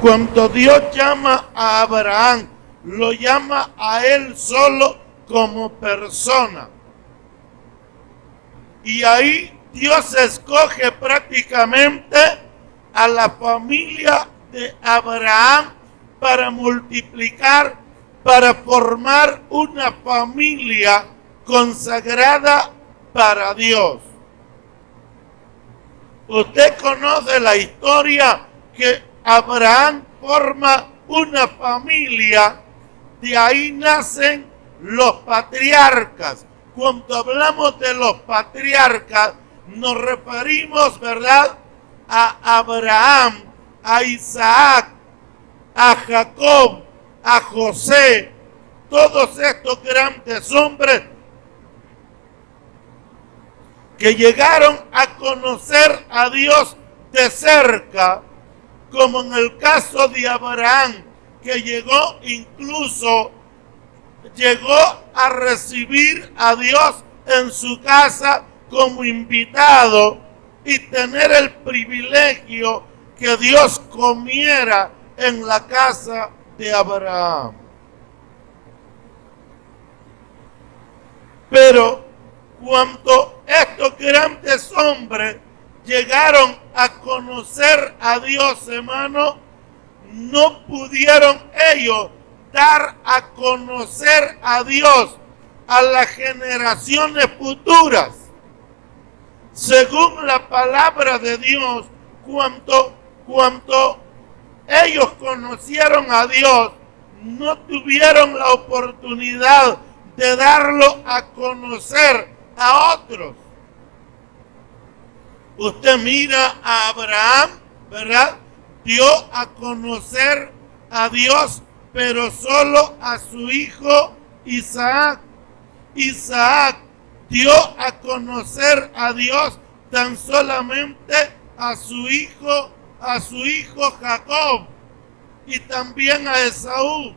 Cuando Dios llama a Abraham, lo llama a él solo como persona. Y ahí Dios escoge prácticamente a la familia de Abraham para multiplicar, para formar una familia consagrada para Dios. Usted conoce la historia que Abraham forma una familia, de ahí nacen los patriarcas. Cuando hablamos de los patriarcas, nos referimos, ¿verdad?, a Abraham, a Isaac, a Jacob, a José, todos estos grandes hombres que llegaron a conocer a Dios de cerca, como en el caso de Abraham, que llegó a recibir a Dios en su casa como invitado y tener el privilegio que Dios comiera en la casa de Abraham. Pero cuando estos grandes hombres llegaron a conocer a Dios, hermano, no pudieron ellos dar a conocer a Dios a las generaciones futuras. Según la palabra de Dios, cuando ellos conocieron a Dios, no tuvieron la oportunidad de darlo a conocer a otros. Usted mira a Abraham, ¿verdad? Dio a conocer a Dios, pero solo a su hijo Isaac. Isaac dio a conocer a Dios tan solamente a su hijo Jacob y también a Esaú.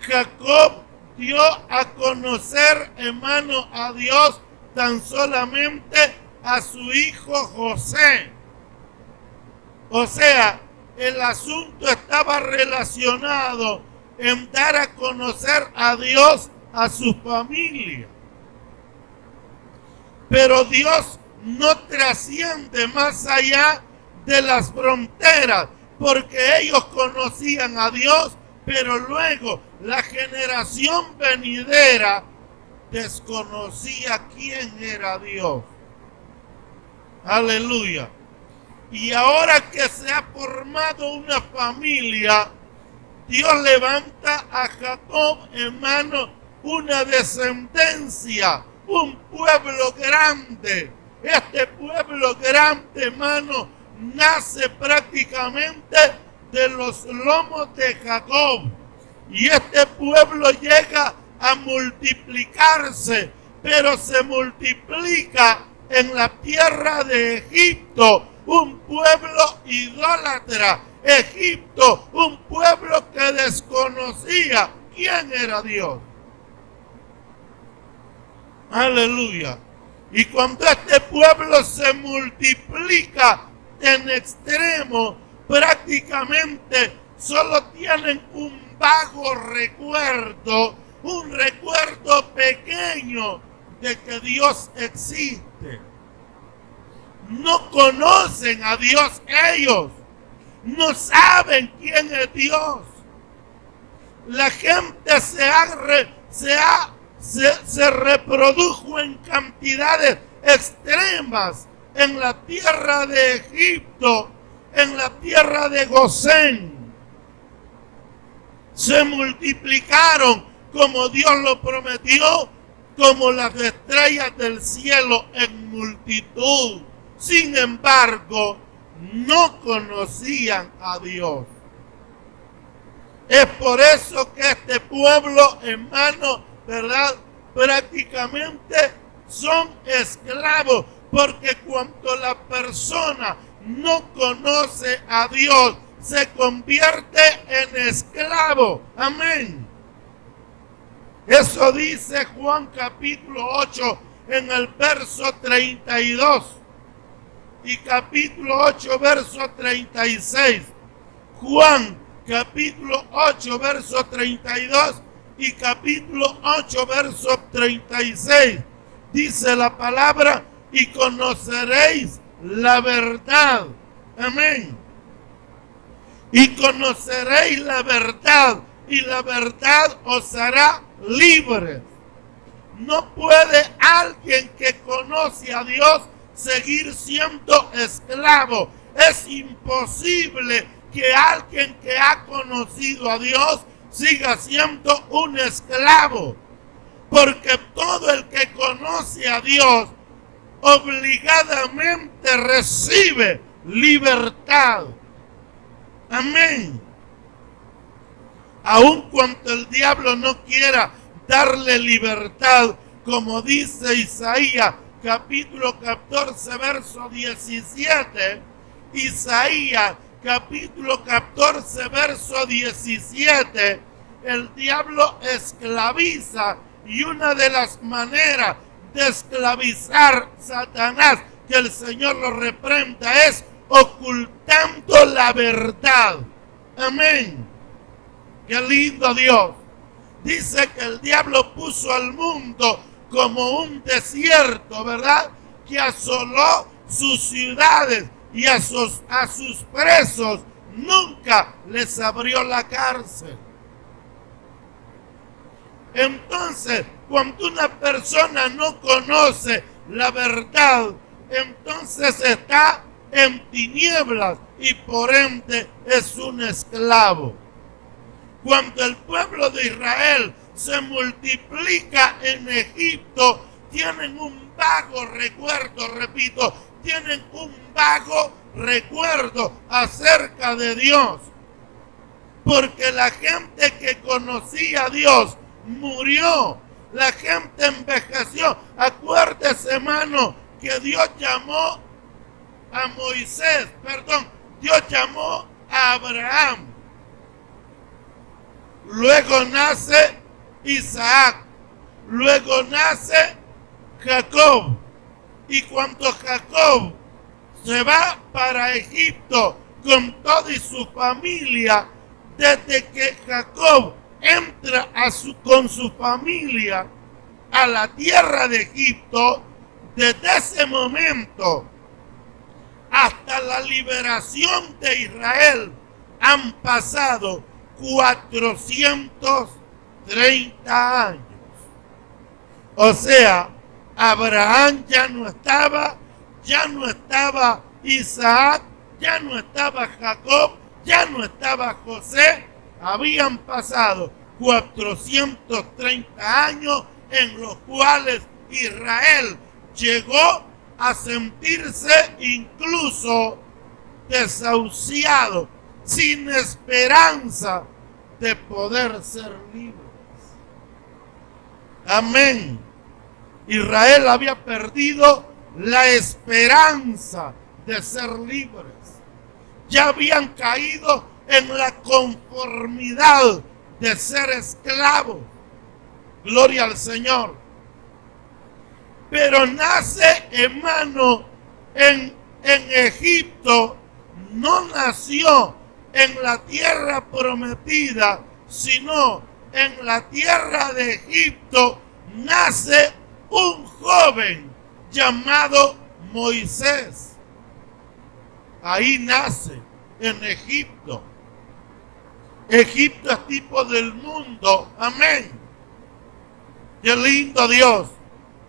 Jacob dio a conocer, hermano, a Dios tan solamente a su hijo José. O sea, el asunto estaba relacionado en dar a conocer a Dios a su familia. Pero Dios no trasciende más allá de las fronteras, porque ellos conocían a Dios, pero luego la generación venidera desconocía quién era Dios. Aleluya. Y ahora que se ha formado una familia, Dios levanta a Jacob, hermano, una descendencia, un pueblo grande. Este pueblo grande, hermano, nace prácticamente de los lomos de Jacob. Y este pueblo llega a multiplicarse, pero se multiplica en la tierra de Egipto, un pueblo idólatra. Egipto, un pueblo que desconocía quién era Dios. Aleluya. Y cuando este pueblo se multiplica en extremo, prácticamente solo tienen un vago recuerdo, un recuerdo pequeño de que Dios existe. No conocen a Dios ellos. No saben quién es Dios. La gente se reprodujo en cantidades extremas en la tierra de Egipto, en la tierra de Gosén. Se multiplicaron como Dios lo prometió, como las estrellas del cielo en multitud. Sin embargo, no conocían a Dios. Es por eso que este pueblo, hermano, ¿verdad?, prácticamente son esclavos, porque cuando la persona no conoce a Dios, se convierte en esclavo. Amén. Eso dice Juan capítulo 8 en el verso 32 y capítulo 8 verso 36. Juan capítulo 8, verso 32 y capítulo 8, verso 36. Dice la palabra, y conoceréis la verdad. Amén. Y conoceréis la verdad, y la verdad os hará libres. No puede alguien que conoce a Dios seguir siendo esclavo. Es imposible que alguien que ha conocido a Dios siga siendo un esclavo. Porque todo el que conoce a Dios obligadamente recibe libertad. Amén. Aun cuando el diablo no quiera darle libertad, como dice Isaías capítulo 14, verso 17, Isaías capítulo 14, verso 17, el diablo esclaviza, y una de las maneras de esclavizar a Satanás, que el Señor lo reprenda, es ocultando la verdad. Amén. Qué lindo Dios. Dice que el diablo puso al mundo como un desierto, ¿verdad? Que asoló sus ciudades y a sus presos nunca les abrió la cárcel. Entonces, cuando una persona no conoce la verdad, entonces está en tinieblas y por ende es un esclavo. Cuando el pueblo de Israel se multiplica en Egipto, tienen un vago recuerdo, repito, tienen un vago recuerdo acerca de Dios. Porque la gente que conocía a Dios murió, la gente envejeció. Acuérdese, hermano, que Dios llamó a Moisés, Dios llamó a Abraham. Luego nace Isaac, luego nace Jacob. Y cuando Jacob se va para Egipto con toda y su familia, desde que Jacob entra con su familia a la tierra de Egipto, desde ese momento hasta la liberación de Israel han pasado 430 años. O sea, Abraham ya no estaba Isaac, ya no estaba Jacob, ya no estaba José. Habían pasado 430 años en los cuales Israel llegó a sentirse incluso desahuciado, sin esperanza de poder ser libres. Amén. Israel había perdido la esperanza de ser libres. Ya habían caído en la conformidad de ser esclavos. Gloria al Señor. Pero nace, hermano, en Egipto, no nació en la tierra prometida, sino en la tierra de Egipto nace un joven llamado Moisés. Ahí nace, en Egipto. Egipto es tipo del mundo. Amén. Qué lindo Dios.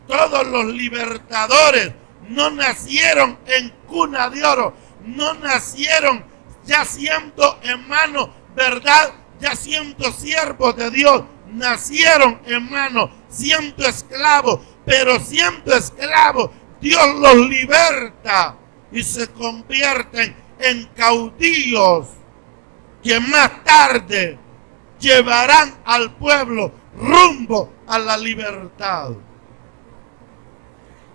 Todos los libertadores no nacieron en cuna de oro. No nacieron ya siendo hermanos, ¿verdad? Ya siendo siervos de Dios. Nacieron, hermanos, siendo esclavos. Pero siendo esclavos, Dios los liberta y se convierten en caudillos que más tarde llevarán al pueblo rumbo a la libertad.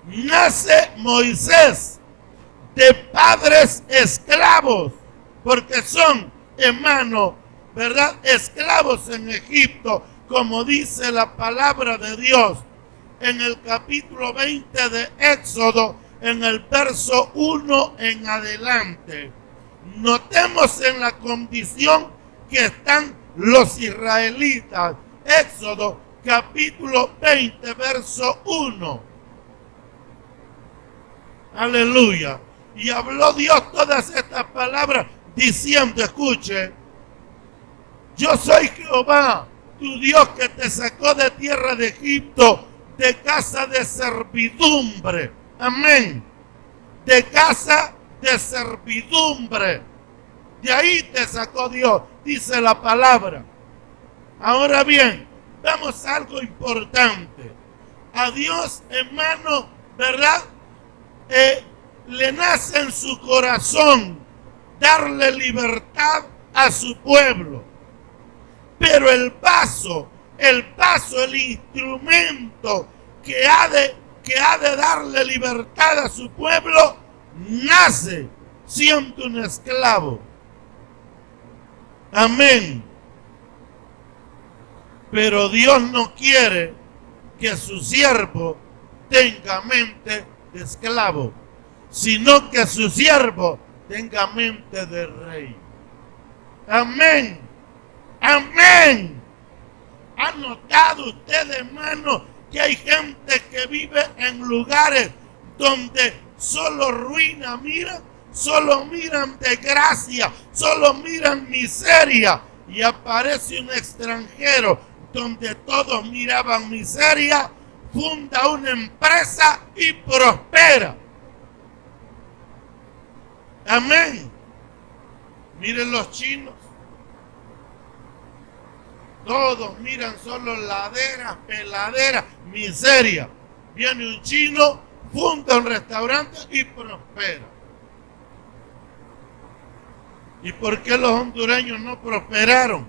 Nace Moisés de padres esclavos, porque son, hermanos, ¿verdad? Esclavos en Egipto, como dice la palabra de Dios en el capítulo 20 de Éxodo, en el verso 1 en adelante. notemos en la condición que están los israelitas. Éxodo capítulo 20, verso 1. Aleluya. Y habló Dios todas estas palabras diciendo, escuche, yo soy Jehová, tu Dios que te sacó de tierra de Egipto, de casa de servidumbre. Amén. De casa de servidumbre. De ahí te sacó Dios, dice la palabra. Ahora bien, vemos algo importante. A Dios, hermano, ¿verdad? Le nace en su corazón darle libertad a su pueblo. Pero el instrumento que ha de darle libertad a su pueblo, nace siendo un esclavo. Amén. Pero Dios no quiere que su siervo tenga mente de esclavo, sino que su siervo tenga mente de rey. Amén. Amén. ¿Ha notado usted, hermano, que hay gente que vive en lugares donde solo ruina miran? Solo miran desgracia, solo miran miseria. Y aparece un extranjero donde todos miraban miseria, funda una empresa y prospera. Amén. Miren los chinos. Todos miran solo laderas, peladeras, miseria. Viene un chino, funda un restaurante y prospera. ¿Y por qué los hondureños no prosperaron?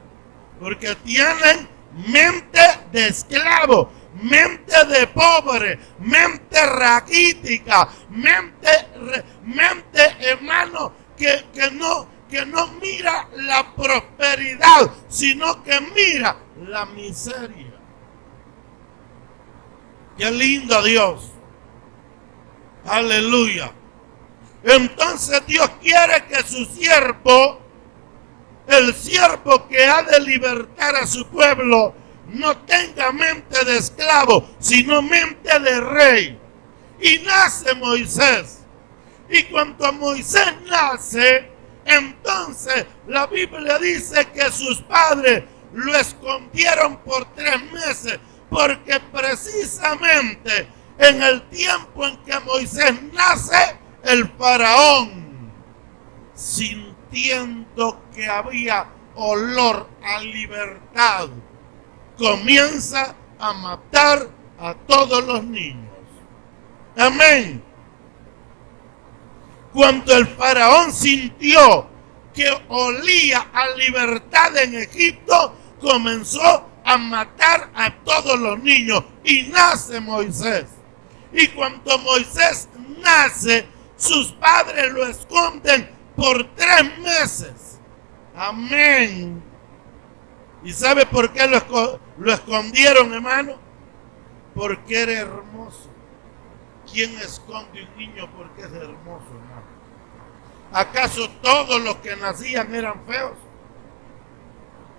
Porque tienen mente de esclavo, mente de pobre, mente raquítica, mente hermano, que no mira la prosperidad, sino que mira la miseria. Qué lindo Dios. Aleluya. Entonces Dios quiere que su siervo, el siervo que ha de libertar a su pueblo, no tenga mente de esclavo, sino mente de rey. Y nace Moisés. Y cuando Moisés nace, entonces la Biblia dice que sus padres lo escondieron por 3 meses, porque precisamente en el tiempo en que Moisés nace, el faraón, sintiendo que había olor a libertad, comienza a matar a todos los niños. Amén. Cuando el faraón sintió que olía a libertad en Egipto, comenzó a matar a todos los niños y nace Moisés. Y cuando Moisés nace, sus padres lo esconden por 3 meses. Amén. ¿Y sabe por qué lo escondieron, hermano? Porque era hermoso. ¿Quién esconde un niño porque es hermoso, hermano? ¿Acaso todos los que nacían eran feos?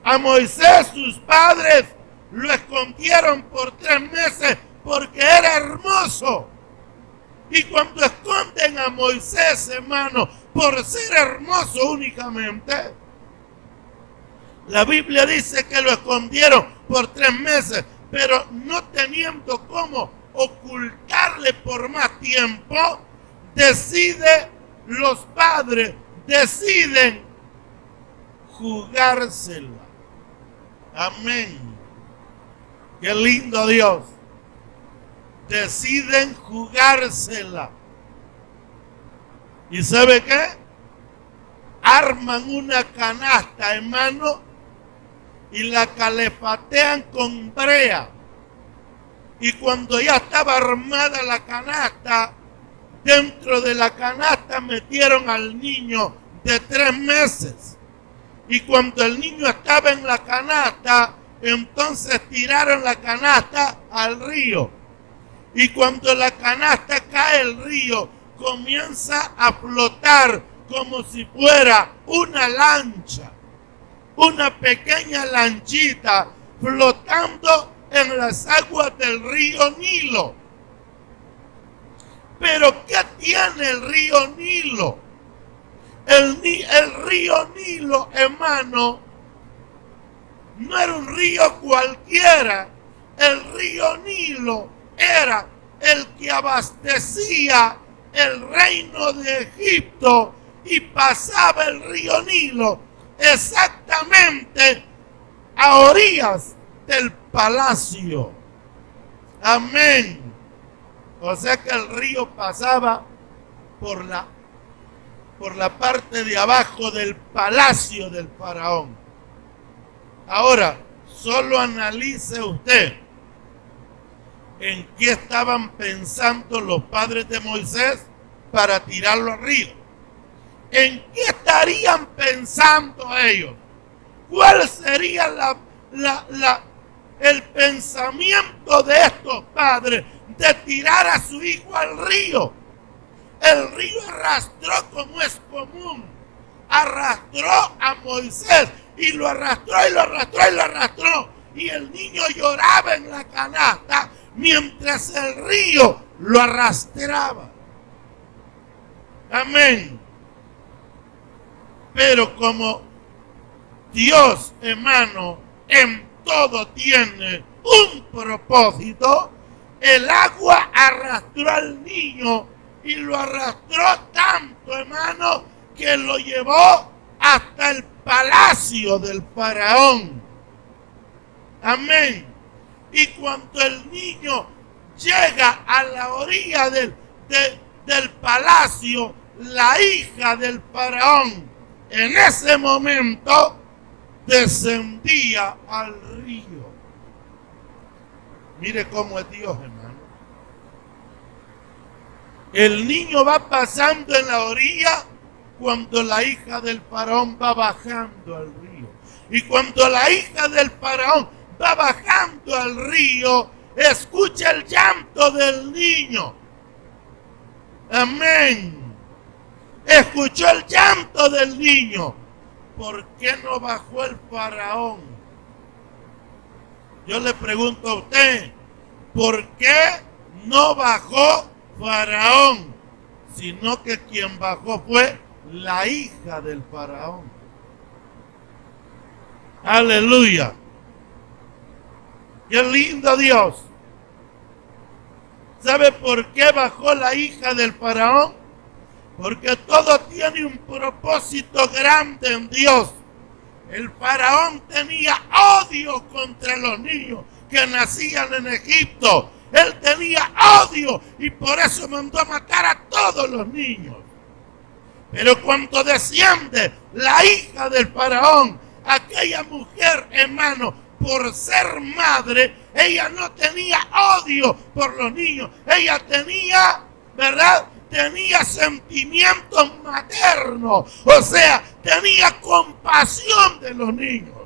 A Moisés sus padres lo escondieron por 3 meses porque era hermoso. Y cuando esconden a Moisés, hermano, por ser hermoso únicamente, la Biblia dice que lo escondieron por 3 meses, pero no teniendo cómo ocultarle por más tiempo, los padres deciden jugársela. Amén. Qué lindo Dios. Deciden jugársela. ¿Y sabe qué? Arman una canasta, hermano, y la calefatean con brea. Y cuando ya estaba armada la canasta, dentro de la canasta metieron al niño de 3 meses. Y cuando el niño estaba en la canasta, entonces tiraron la canasta al río. Y cuando la canasta cae al río, comienza a flotar como si fuera una lancha, una pequeña lanchita flotando en las aguas del río Nilo. Pero ¿qué tiene el río Nilo? El río Nilo, hermano, no era un río cualquiera. El río Nilo era el que abastecía el reino de Egipto, y pasaba el río Nilo exactamente a orillas del palacio. Amén. O sea que el río pasaba por la parte de abajo del palacio del faraón. Ahora, solo analice usted en qué estaban pensando los padres de Moisés para tirarlo al río. ¿En qué estarían pensando ellos? ¿Cuál sería el pensamiento de estos padres de tirar a su hijo al río? El río arrastró, como es común, arrastró a Moisés, y lo arrastró y lo arrastró y lo arrastró, y el niño lloraba en la canasta mientras el río lo arrastraba. Amén. Pero como Dios, hermano, en todo tiene un propósito, el agua arrastró al niño, y lo arrastró tanto, hermano, que lo llevó hasta el palacio del faraón. Amén. Y cuando el niño llega a la orilla del palacio, la hija del faraón en ese momento descendía al río. Mire cómo es Dios, hermano. El niño va pasando en la orilla cuando la hija del faraón va bajando al río. Y cuando la hija del faraón va bajando al río, escucha el llanto del niño. Amén. Escuchó el llanto del niño. ¿Por qué no bajó el faraón? Yo le pregunto a usted, ¿por qué no bajó faraón? Sino que quien bajó fue la hija del faraón. Aleluya. Qué lindo Dios. ¿Sabe por qué bajó la hija del faraón? Porque todo tiene un propósito grande en Dios. El faraón tenía odio contra los niños que nacían en Egipto. Él tenía odio y por eso mandó a matar a todos los niños. Pero cuando desciende la hija del faraón, aquella mujer, hermano, por ser madre, ella no tenía odio por los niños. Ella tenía, ¿verdad? Tenía sentimientos maternos. O sea, tenía compasión de los niños.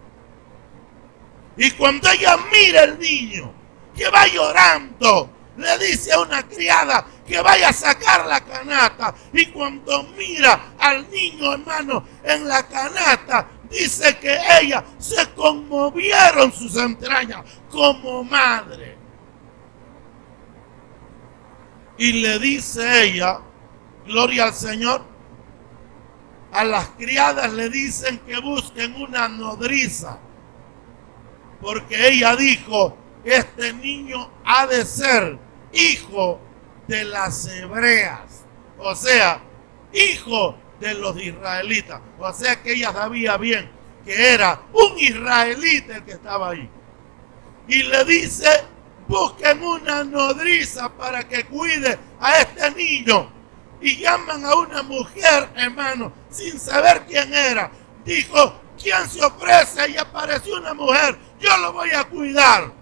Y cuando ella mira al niño que va llorando, le dice a una criada que vaya a sacar la canasta. Y cuando mira al niño, hermano, en la canasta, dice que ella se conmovieron sus entrañas como madre. Y le dice ella, gloria al Señor, a las criadas le dicen que busquen una nodriza, porque ella dijo, este niño ha de ser hijo de las hebreas, o sea, hijo de los israelitas. O sea que ella sabía bien que era un israelita el que estaba ahí. Y le dice, busquen una nodriza para que cuide a este niño. Y llaman a una mujer, hermano, sin saber quién era. Dijo, ¿quién se ofrece? Y apareció una mujer, yo lo voy a cuidar.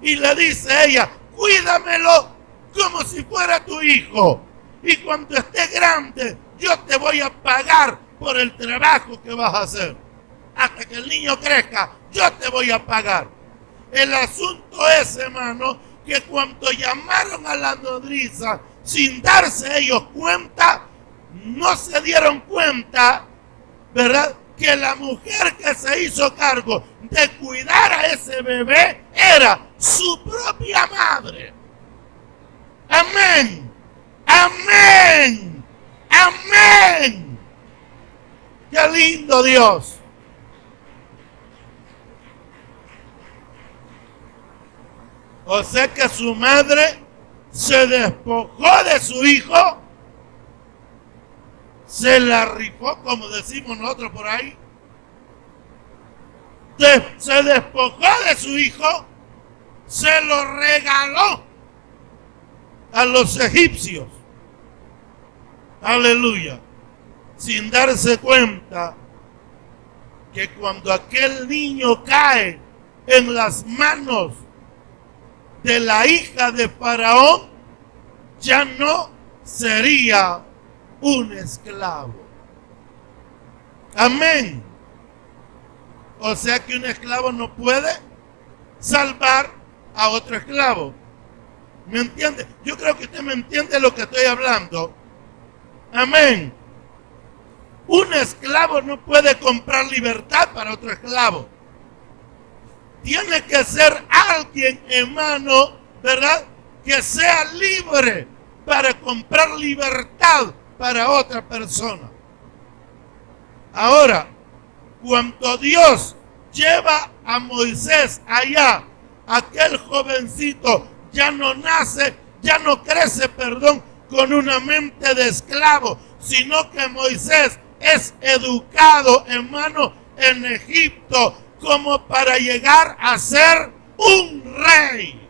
Y le dice ella, cuídamelo como si fuera tu hijo. Y cuando esté grande, yo te voy a pagar por el trabajo que vas a hacer. Hasta que el niño crezca, yo te voy a pagar. El asunto es, hermano, que cuando llamaron a la nodriza, sin darse ellos cuenta, no se dieron cuenta, ¿verdad?, que la mujer que se hizo cargo de cuidar a ese bebé era su propia madre. Amén. Amén. Amén. Qué lindo Dios. O sea que su madre se despojó de su hijo, se la rifó, como decimos nosotros por ahí, se despojó de su hijo, se lo regaló a los egipcios. Aleluya. Sin darse cuenta que cuando aquel niño cae en las manos de la hija de Faraón, ya no sería un esclavo. Amén. O sea que un esclavo no puede salvar a otro esclavo. ¿Me entiende? Yo creo que usted me entiende lo que estoy hablando. Amén. Un esclavo no puede comprar libertad para otro esclavo. Tiene que ser alguien, hermano, ¿verdad?, que sea libre para comprar libertad para otra persona. Ahora, cuando Dios lleva a Moisés allá, aquel jovencito ya no nace, ya no crece, con una mente de esclavo, sino que Moisés es educado, hermano, en Egipto, como para llegar a ser un rey.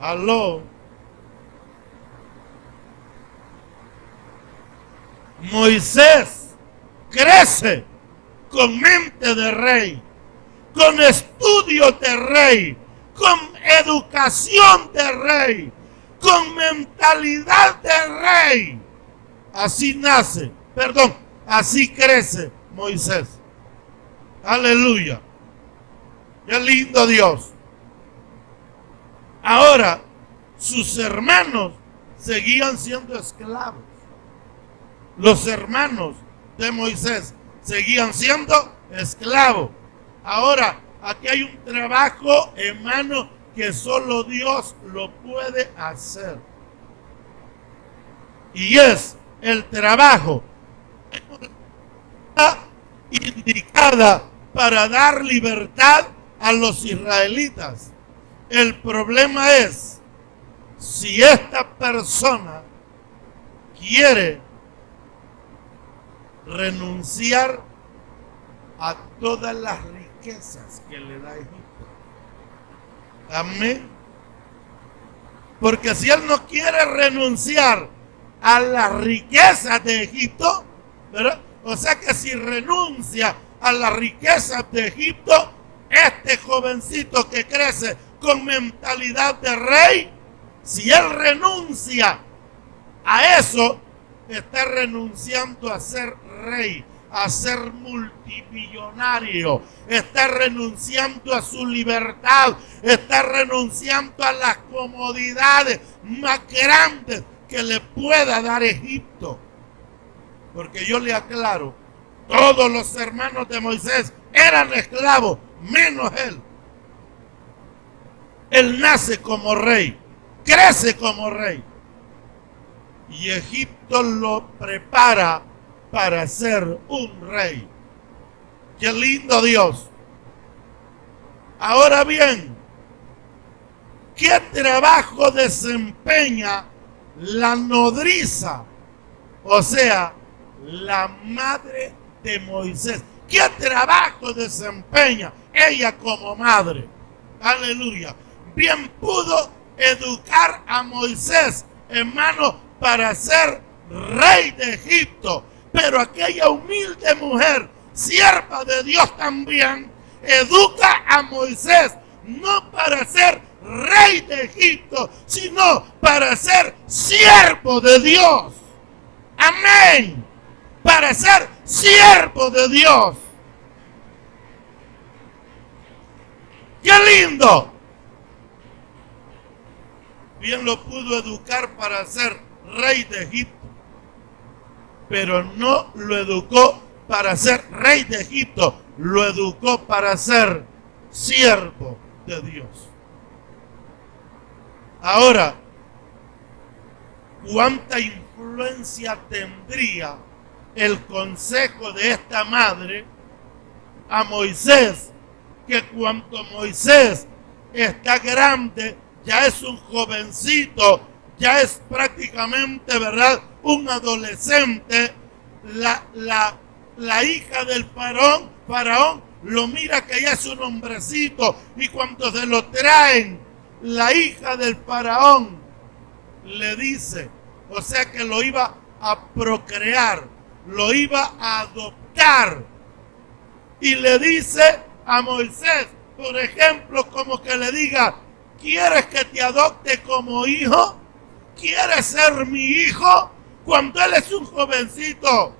Aló. Moisés crece con mente de rey, con estudios de rey, con educación de rey, con mentalidad de rey. Así nace, así crece Moisés. Aleluya. Qué lindo Dios. Ahora, sus hermanos seguían siendo esclavos. Los hermanos de Moisés seguían siendo esclavos. Ahora, aquí hay un trabajo, hermano, que solo Dios lo puede hacer. Y es el trabajo indicada para dar libertad a los israelitas. El problema es si esta persona quiere renunciar a todas las riquezas que le da Egipto. Amén. Porque si él no quiere renunciar a las riquezas de Egipto, ¿verdad?, o sea que si renuncia a las riquezas de Egipto, este jovencito que crece con mentalidad de rey, si él renuncia a eso, está renunciando a ser rey, a ser multimillonario, está renunciando a su libertad, está renunciando a las comodidades más grandes que le pueda dar Egipto. Porque yo le aclaro, todos los hermanos de Moisés eran esclavos, menos él. Él nace como rey, crece como rey. Y Egipto lo prepara para ser un rey. ¡Qué lindo Dios! Ahora bien, ¿qué trabajo desempeña la nodriza? O sea, la madre de Moisés. ¿Qué trabajo desempeña ella como madre? Aleluya. Bien pudo educar a Moisés, hermano, para ser rey de Egipto. Pero aquella humilde mujer, sierva de Dios también, educa a Moisés no para ser rey de Egipto, sino para ser siervo de Dios. Amén. Para ser siervo de Dios. ¡Qué lindo! Bien lo pudo educar para ser rey de Egipto. Pero no lo educó para ser rey de Egipto, lo educó para ser siervo de Dios. Ahora, ¿cuánta influencia tendría el consejo de esta madre a Moisés? Que cuando Moisés está grande, ya es un jovencito, ya es prácticamente, ¿verdad?, un adolescente. La hija del faraón lo mira que ya es un hombrecito, y cuando se lo traen, la hija del faraón le dice, o sea que lo iba a procrear, lo iba a adoptar, y le dice a Moisés, por ejemplo, como que le diga, ¿quieres que te adopte como hijo? ¿Quieres ser mi hijo? Cuando él es un jovencito.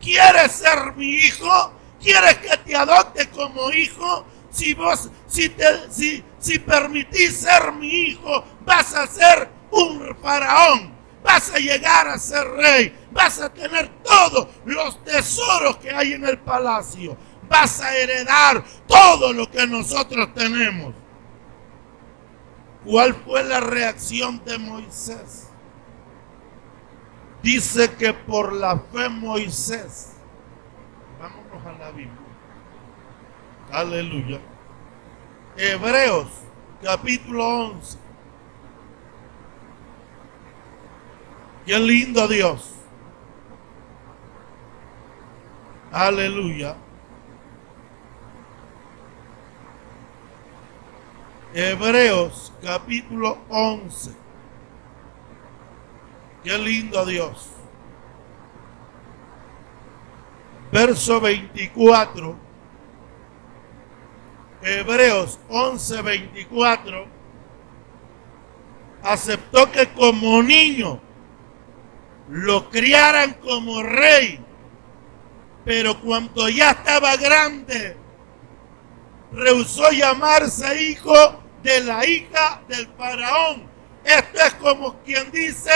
¿Quieres ser mi hijo? ¿Quieres que te adopte como hijo? Si permitís ser mi hijo, vas a ser un faraón. Vas a llegar a ser rey. Vas a tener todos los tesoros que hay en el palacio. Vas a heredar todo lo que nosotros tenemos. ¿Cuál fue la reacción de Moisés? Dice que por la fe Moisés, vámonos a la Biblia, aleluya, Hebreos capítulo 11, qué lindo Dios, aleluya, Hebreos capítulo 11. Qué lindo Dios. Verso 24. Hebreos 11, 24. Aceptó que como niño lo criaran como rey. Pero cuando ya estaba grande, rehusó llamarse hijo de la hija del faraón. Esto es como quien dice,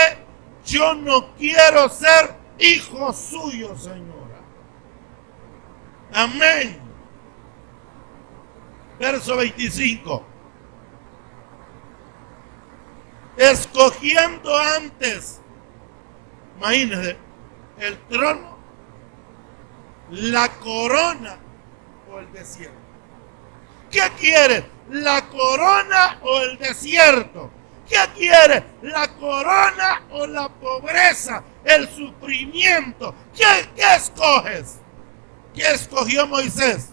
yo no quiero ser hijo suyo, señora. Amén. Verso 25. Escogiendo antes, imagínense, el trono, la corona o el desierto. ¿Qué quieres? ¿La corona o el desierto? ¿Qué quieres? ¿La corona o la pobreza? ¿El sufrimiento? ¿Qué escoges? ¿Qué escogió Moisés?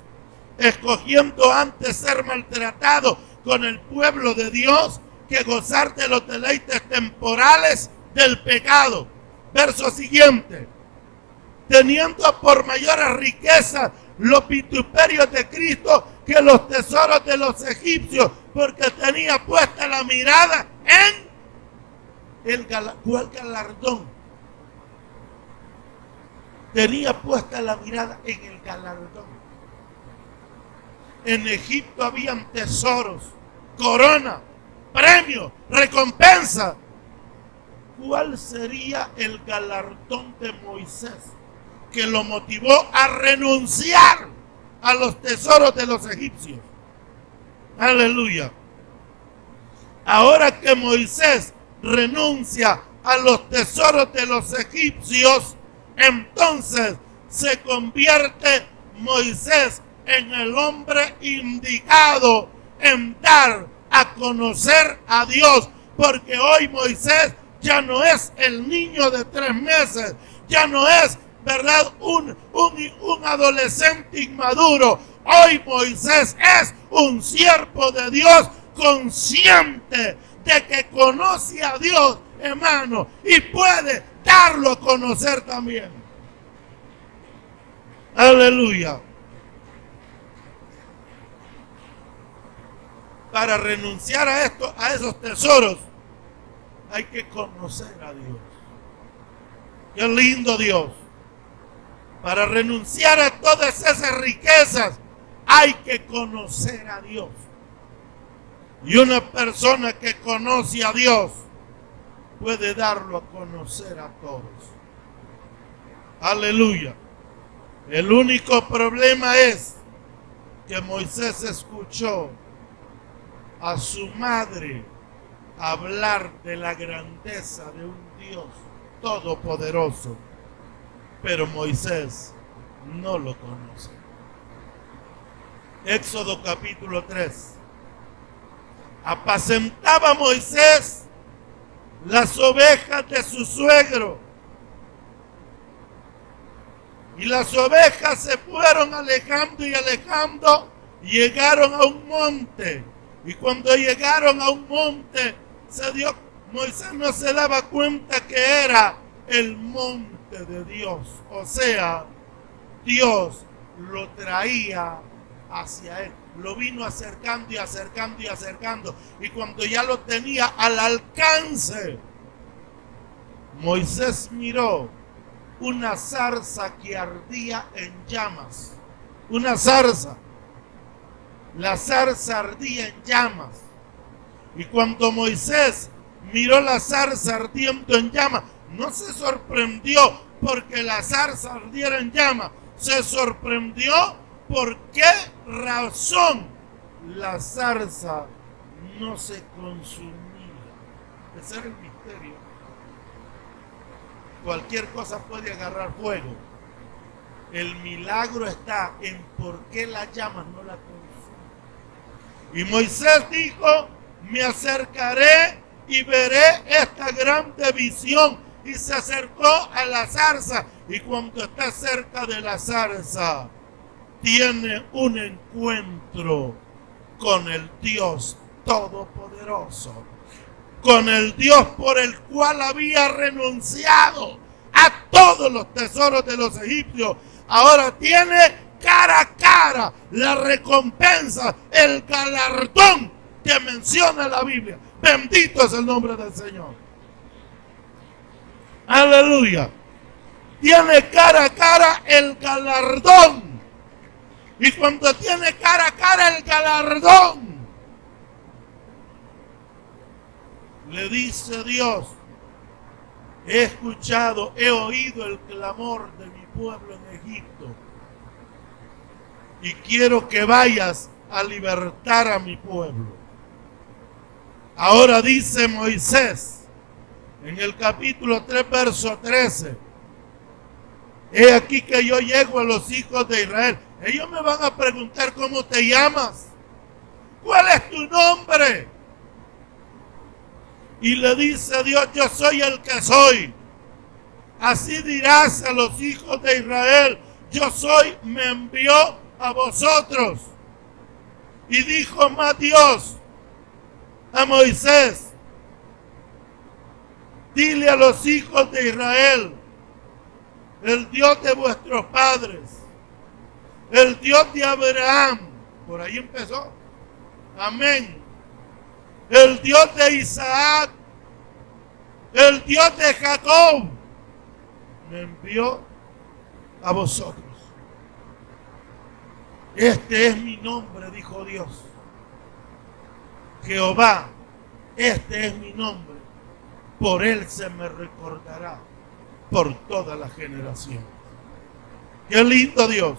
Escogiendo antes ser maltratado con el pueblo de Dios que gozar de los deleites temporales del pecado. Verso siguiente. Teniendo por mayores riquezas los vituperios de Cristo que los tesoros de los egipcios, porque tenía puesta la mirada en ¿cuál galardón? Tenía puesta la mirada en el galardón. En Egipto habían tesoros, corona, premio, recompensa. ¿Cuál sería el galardón de Moisés que lo motivó a renunciar a los tesoros de los egipcios? Aleluya. Ahora que Moisés renuncia a los tesoros de los egipcios, entonces se convierte Moisés en el hombre indicado en dar a conocer a Dios, porque hoy Moisés ya no es el niño de 3 meses, ya no es, ¿verdad?, un adolescente inmaduro. Hoy Moisés es un siervo de Dios consciente de que conoce a Dios, hermano, y puede darlo a conocer también. Aleluya. Para renunciar a esos tesoros, hay que conocer a Dios. Qué lindo Dios. Para renunciar a todas esas riquezas, hay que conocer a Dios. Y una persona que conoce a Dios puede darlo a conocer a todos. Aleluya. El único problema es que Moisés escuchó a su madre hablar de la grandeza de un Dios todopoderoso, pero Moisés no lo conoce. Éxodo capítulo 3. Apacentaba Moisés las ovejas de su suegro, y las ovejas se fueron alejando y alejando, llegaron a un monte. Y cuando llegaron a un monte, Moisés no se daba cuenta que era el monte de Dios. O sea, Dios lo traía hacia él. Lo vino acercando y acercando y acercando. Y cuando ya lo tenía al alcance, Moisés miró una zarza que ardía en llamas. Una zarza. La zarza ardía en llamas. Y cuando Moisés miró la zarza ardiendo en llamas, no se sorprendió porque la zarza ardiera en llamas. Se sorprendió por qué razón la zarza no se consumía. Ese era el misterio. Cualquier cosa puede agarrar fuego. El milagro está en por qué las llamas no la consumen. Y Moisés dijo: me acercaré y veré esta grande visión. Y se acercó a la zarza. Y cuando está cerca de la zarza, tiene un encuentro con el Dios Todopoderoso. Con el Dios por el cual había renunciado a todos los tesoros de los egipcios. Ahora tiene cara a cara la recompensa, el galardón que menciona la Biblia. Bendito es el nombre del Señor. Aleluya. Tiene cara a cara el galardón. Y cuando tiene cara a cara el galardón, le dice Dios: he escuchado, he oído el clamor de mi pueblo en Egipto. Y quiero que vayas a libertar a mi pueblo. Ahora dice Moisés en el capítulo 3, verso 13: he aquí que yo llego a los hijos de Israel. Ellos me van a preguntar: ¿cómo te llamas? ¿Cuál es tu nombre? Y le dice Dios: yo soy el que soy. Así dirás a los hijos de Israel: yo soy, me envió a vosotros. Y dijo más Dios a Moisés: dile a los hijos de Israel: el Dios de vuestros padres, el Dios de Abraham, por ahí empezó, amén, el Dios de Isaac, el Dios de Jacob, me envió a vosotros. Este es mi nombre, dijo Dios. Jehová, este es mi nombre. Por él se me recordará por toda la generación. Qué lindo Dios.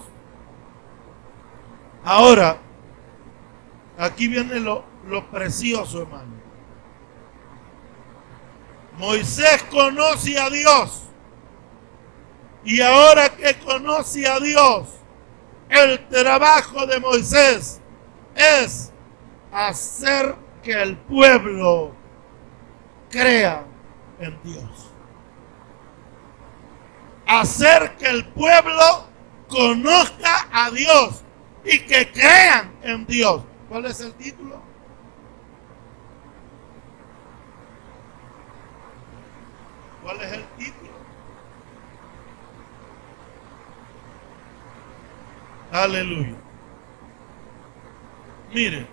Ahora, aquí viene lo precioso, hermano. Moisés conoce a Dios. Y ahora que conoce a Dios, el trabajo de Moisés es hacer que el pueblo crea en Dios. Hacer que el pueblo conozca a Dios y que crean en Dios. ¿Cuál es el título? ¿Cuál es el título? Aleluya. Mire,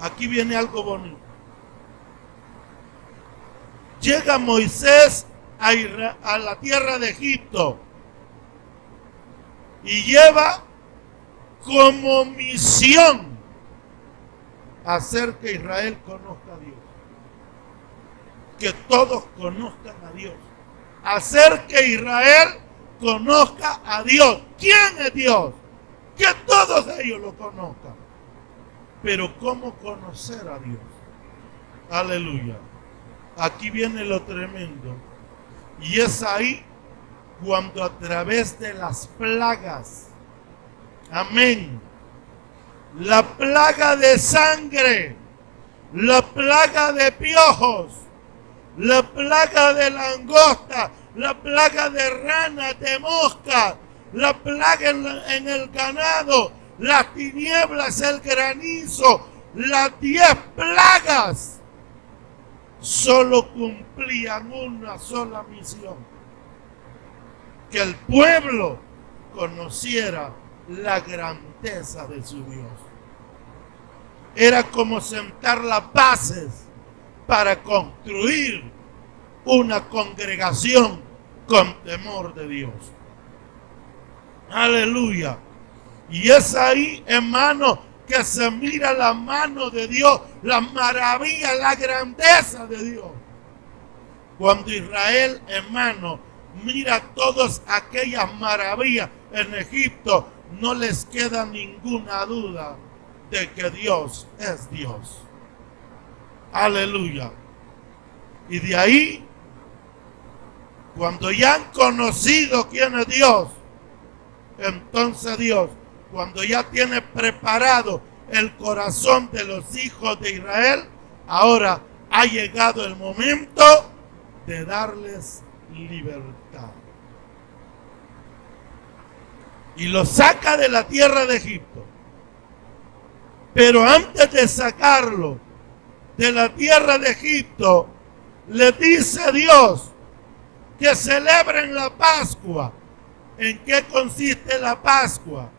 aquí viene algo bonito. Llega Moisés a la tierra de Egipto y lleva como misión hacer que Israel conozca a Dios. que todos conozcan a Dios. Hacer que Israel conozca a Dios. ¿Quién es Dios? Que todos ellos lo conozcan. Pero ¿cómo conocer a Dios? Aleluya. Aquí viene lo tremendo. Y es ahí cuando a través de las plagas, amén, la plaga de sangre, la plaga de piojos, la plaga de langosta, la plaga de ranas, de moscas, la plaga en el ganado, las tinieblas, el granizo, las 10 plagas, solo cumplían una sola misión: que el pueblo conociera la grandeza de su Dios. Era como sentar las bases para construir una congregación con temor de Dios. Aleluya. Y es ahí, hermano, que se mira la mano de Dios, la maravilla, la grandeza de Dios. Cuando Israel, hermano, mira todas aquellas maravillas en Egipto, no les queda ninguna duda de que Dios es Dios. Aleluya. Y de ahí, cuando ya han conocido quién es Dios, entonces Dios, cuando ya tiene preparado el corazón de los hijos de Israel, ahora ha llegado el momento de darles libertad. Y los saca de la tierra de Egipto. Pero antes de sacarlo de la tierra de Egipto, le dice Dios que celebren la Pascua. ¿En qué consiste la Pascua?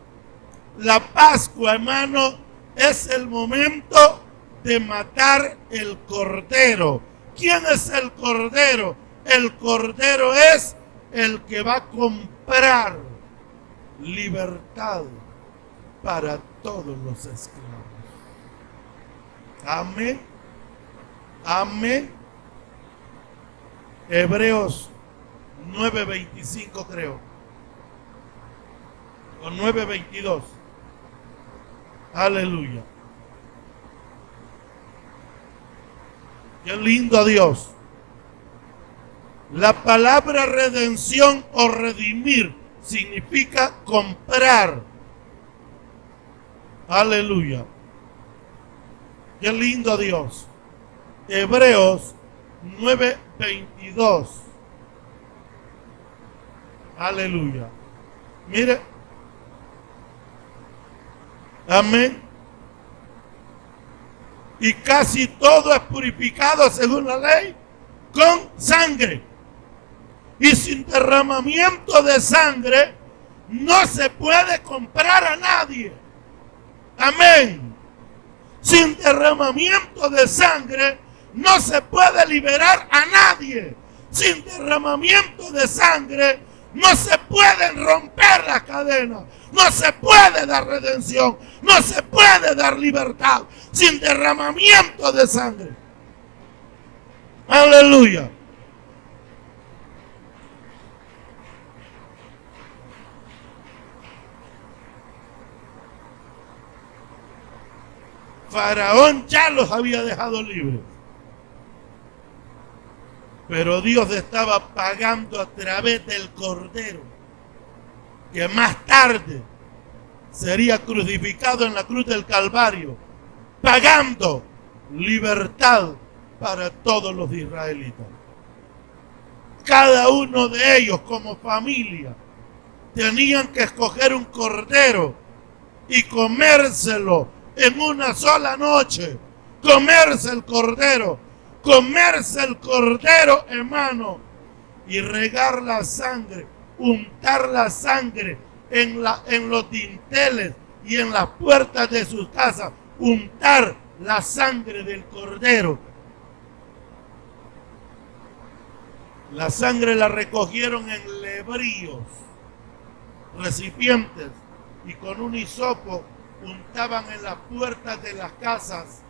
La Pascua, hermano, es el momento de matar el cordero. ¿Quién es el cordero? El cordero es el que va a comprar libertad para todos los esclavos. Amén. Amén. Hebreos 9:25 creo. O 9:22. Aleluya. Qué lindo Dios. La palabra redención o redimir significa comprar. Aleluya. Qué lindo Dios. Hebreos 9:22. Aleluya. Mire. Amén. Y casi todo es purificado según la ley con sangre. Y sin derramamiento de sangre no se puede comprar a nadie. Amén. Sin derramamiento de sangre no se puede liberar a nadie. Sin derramamiento de sangre no se pueden romper las cadenas. No se puede dar redención. No se puede dar libertad sin derramamiento de sangre. Aleluya. Faraón ya los había dejado libres. Pero Dios estaba pagando a través del Cordero, que más tarde sería crucificado en la cruz del Calvario, pagando libertad para todos los israelitas. Cada uno de ellos como familia tenían que escoger un cordero y comérselo en una sola noche. Comerse el cordero, hermano, y regar la sangre, untar la sangre en los dinteles y en las puertas de sus casas, untar la sangre del cordero. La sangre la recogieron en lebríos, recipientes, y con un hisopo untaban en las puertas de las casas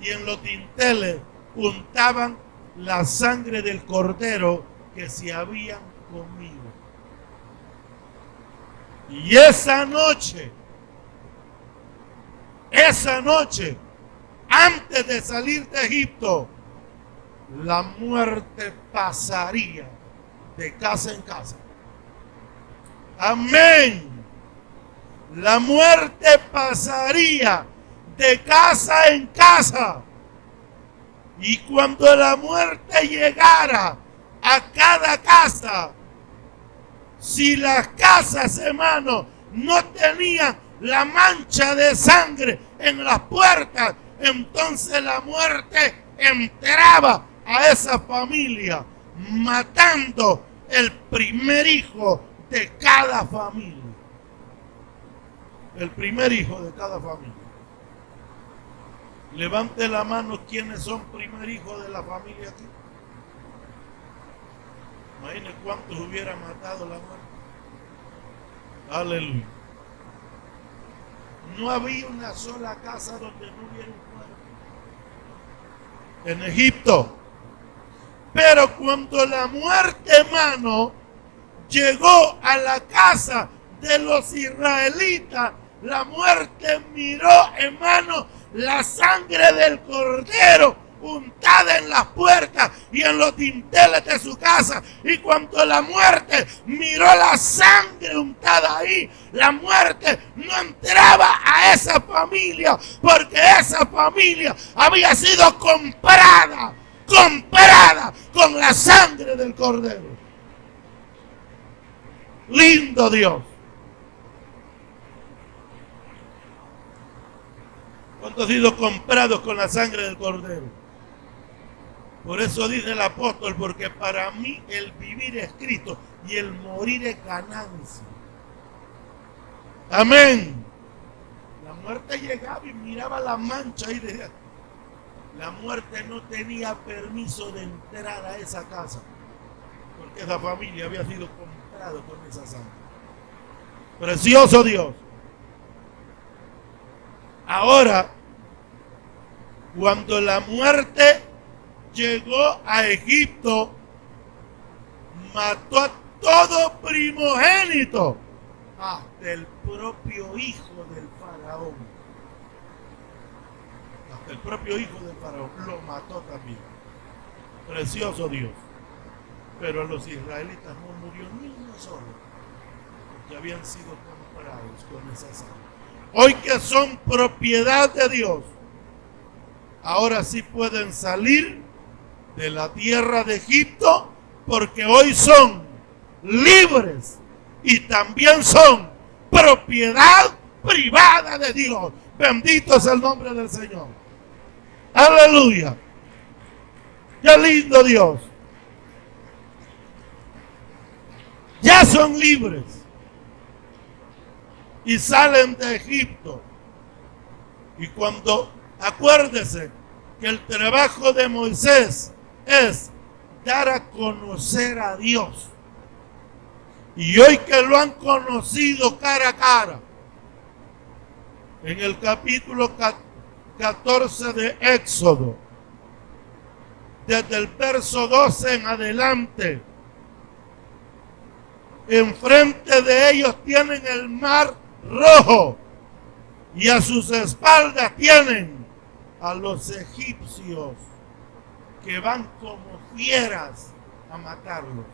y en los dinteles untaban la sangre del cordero que se habían comido. Y esa noche, antes de salir de Egipto, la muerte pasaría de casa en casa. Amén. La muerte pasaría de casa en casa. Y cuando la muerte llegara a cada casa, si las casas, hermano, no tenían la mancha de sangre en las puertas, entonces la muerte entraba a esa familia, matando el primer hijo de cada familia. El primer hijo de cada familia. Levante la mano quienes son primer hijo de la familia aquí. Imagínense cuántos hubieran matado la muerte. Aleluya. No había una sola casa donde no hubiera un muerto. En Egipto. Pero cuando la muerte, hermano, llegó a la casa de los israelitas, la muerte miró, hermano, la sangre del cordero untada en las puertas y en los dinteles de su casa. Y cuando la muerte miró la sangre untada ahí, la muerte no entraba a esa familia, porque esa familia había sido comprada con la sangre del cordero. Lindo Dios. ¿Cuántos han sido comprados con la sangre del cordero? Por eso dice el apóstol, porque para mí el vivir es Cristo y el morir es ganancia. Amén. La muerte llegaba y miraba la mancha y decía, la muerte no tenía permiso de entrar a esa casa, porque esa familia había sido comprada con esa sangre. Precioso Dios. Ahora, cuando la muerte llegó a Egipto, mató a todo primogénito, hasta el propio hijo del faraón. Hasta el propio hijo del faraón lo mató también. Precioso Dios. Pero a los israelitas no murió ni uno solo, porque habían sido comprados con esa sangre. Hoy que son propiedad de Dios, ahora sí pueden salir de la tierra de Egipto, porque hoy son libres y también son propiedad privada de Dios. Bendito es el nombre del Señor. Aleluya. Qué lindo Dios. Ya son libres y salen de Egipto. Y cuando, acuérdese que el trabajo de Moisés es dar a conocer a Dios. Y hoy que lo han conocido cara a cara, en el capítulo 14 de Éxodo, desde el verso 12 en adelante, enfrente de ellos tienen el mar Rojo y a sus espaldas tienen a los egipcios que van como fieras a matarlos.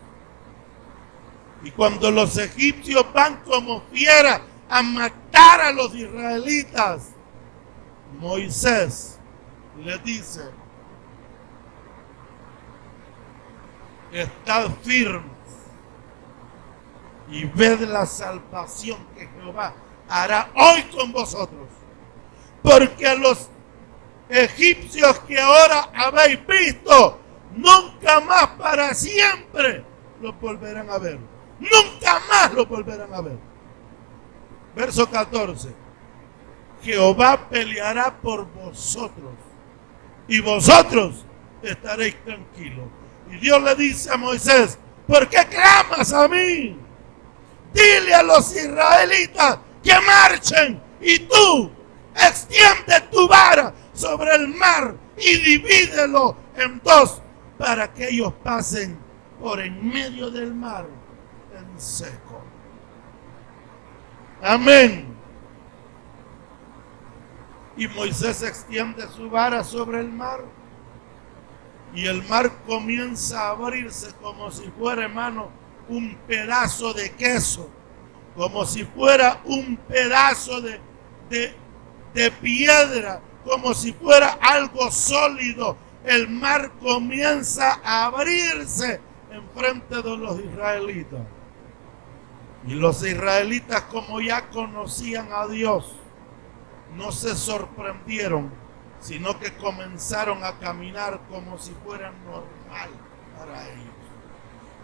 Y cuando los egipcios van como fieras a matar a los israelitas, Moisés les dice, estad firmes y ved la salvación que Jehová hará hoy con vosotros. Porque los egipcios que ahora habéis visto, nunca más para siempre los volverán a ver. Nunca más los volverán a ver. Verso 14. Jehová peleará por vosotros y vosotros estaréis tranquilos. Y Dios le dice a Moisés, ¿por qué clamas a mí? Dile a los israelitas que marchen y tú extiende tu vara sobre el mar y divídelo en dos para que ellos pasen por en medio del mar en seco. Amén. Y Moisés extiende su vara sobre el mar y el mar comienza a abrirse como si fuera, hermano, un pedazo de queso, como si fuera un pedazo de piedra, como si fuera algo sólido. El mar comienza a abrirse enfrente de los israelitas. Y los israelitas, como ya conocían a Dios, no se sorprendieron, sino que comenzaron a caminar como si fuera normal para ellos.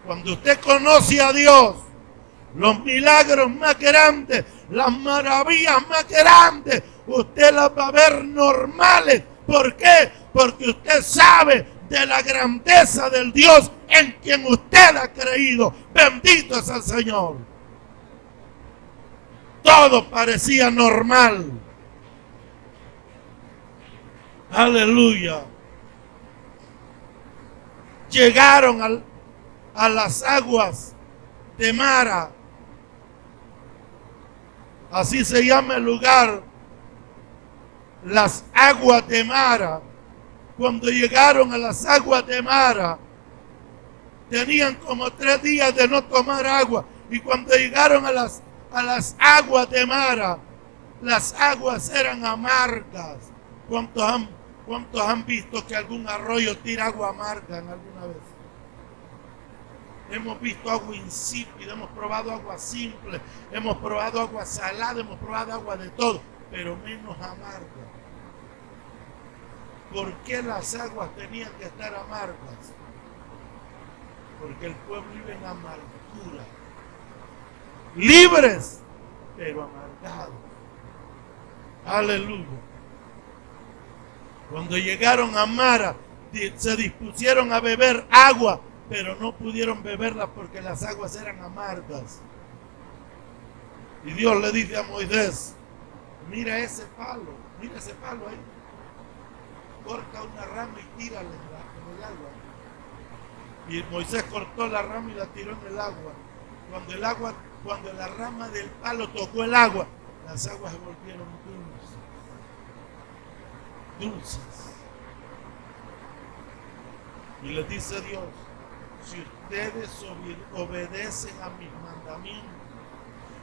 Cuando usted conoce a Dios, los milagros más grandes, las maravillas más grandes, usted las va a ver normales. ¿Por qué? Porque usted sabe de la grandeza del Dios en quien usted ha creído. Bendito es el Señor. Todo parecía normal. Aleluya. Llegaron a las aguas de Mara. Así se llama el lugar. Las aguas de Mara. Cuando llegaron a las aguas de Mara, tenían como 3 días de no tomar agua. Y cuando llegaron a las aguas de Mara, las aguas eran amargas. ¿Cuántos han visto que algún arroyo tira agua amarga en alguna vez? Hemos visto agua insípida, hemos probado agua simple, hemos probado agua salada, hemos probado agua de todo, pero menos amarga. ¿Por qué las aguas tenían que estar amargas? Porque el pueblo vive en amargura. Libres, pero amargados. Aleluya. Cuando llegaron a Mara, se dispusieron a beber agua, pero no pudieron beberla porque las aguas eran amargas. Y Dios le dice a Moisés, mira ese palo ahí. Corta una rama y tírala en el agua. Y Moisés cortó la rama y la tiró en el agua. Cuando la rama del palo tocó el agua, las aguas se volvieron dulces. Y le dice Dios, si ustedes obedecen a mis mandamientos,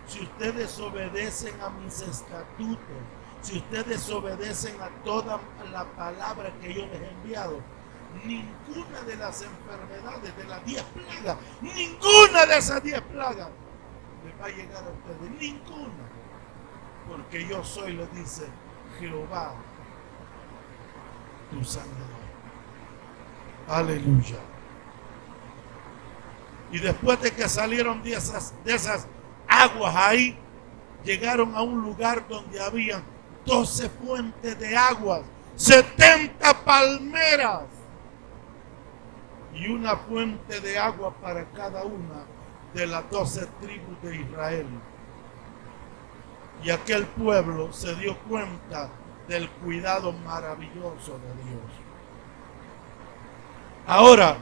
si ustedes obedecen a mis estatutos, si ustedes obedecen a toda la palabra que yo les he enviado, ninguna de las enfermedades de las 10 plagas, ninguna de esas 10 plagas les va a llegar a ustedes, ninguna. Porque yo soy, le dice Jehová, tu sanador. Aleluya. Y después de que salieron de esas aguas ahí, llegaron a un lugar donde había 12 fuentes de aguas, 70 palmeras y una fuente de agua para cada una de las 12 tribus de Israel. Y aquel pueblo se dio cuenta del cuidado maravilloso de Dios. Ahora,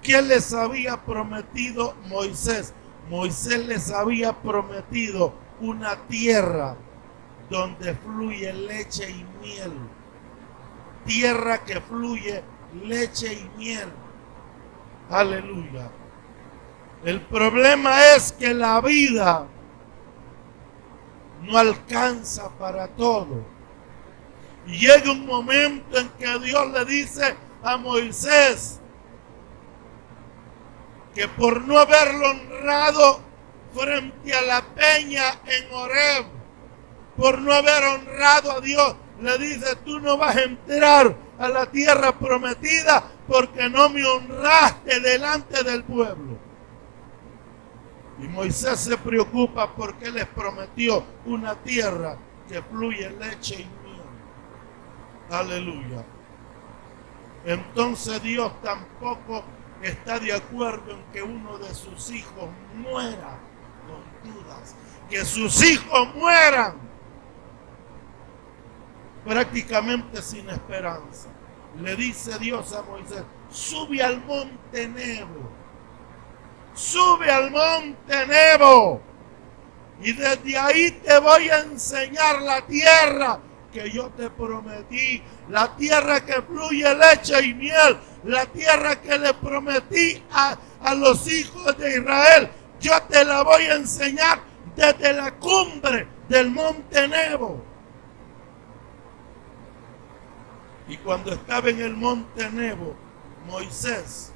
¿qué les había prometido Moisés? Moisés les había prometido una tierra donde fluye leche y miel. Tierra que fluye leche y miel. Aleluya. El problema es que la vida no alcanza para todo. Y llega un momento en que Dios le dice a Moisés que por no haberlo honrado frente a la peña en Horeb, por no haber honrado a Dios, le dice, tú no vas a entrar a la tierra prometida porque no me honraste delante del pueblo. Y Moisés se preocupa porque les prometió una tierra que fluye leche y miel. Aleluya. Entonces Dios tampoco está de acuerdo en que uno de sus hijos muera con dudas. Que sus hijos mueran prácticamente sin esperanza. Le dice Dios a Moisés, sube al monte Nebo. Sube al monte Nebo. Y desde ahí te voy a enseñar la tierra que yo te prometí. La tierra que fluye leche y miel. La tierra que le prometí a los hijos de Israel. Yo te la voy a enseñar desde la cumbre del monte Nebo. Y cuando estaba en el monte Nebo, Moisés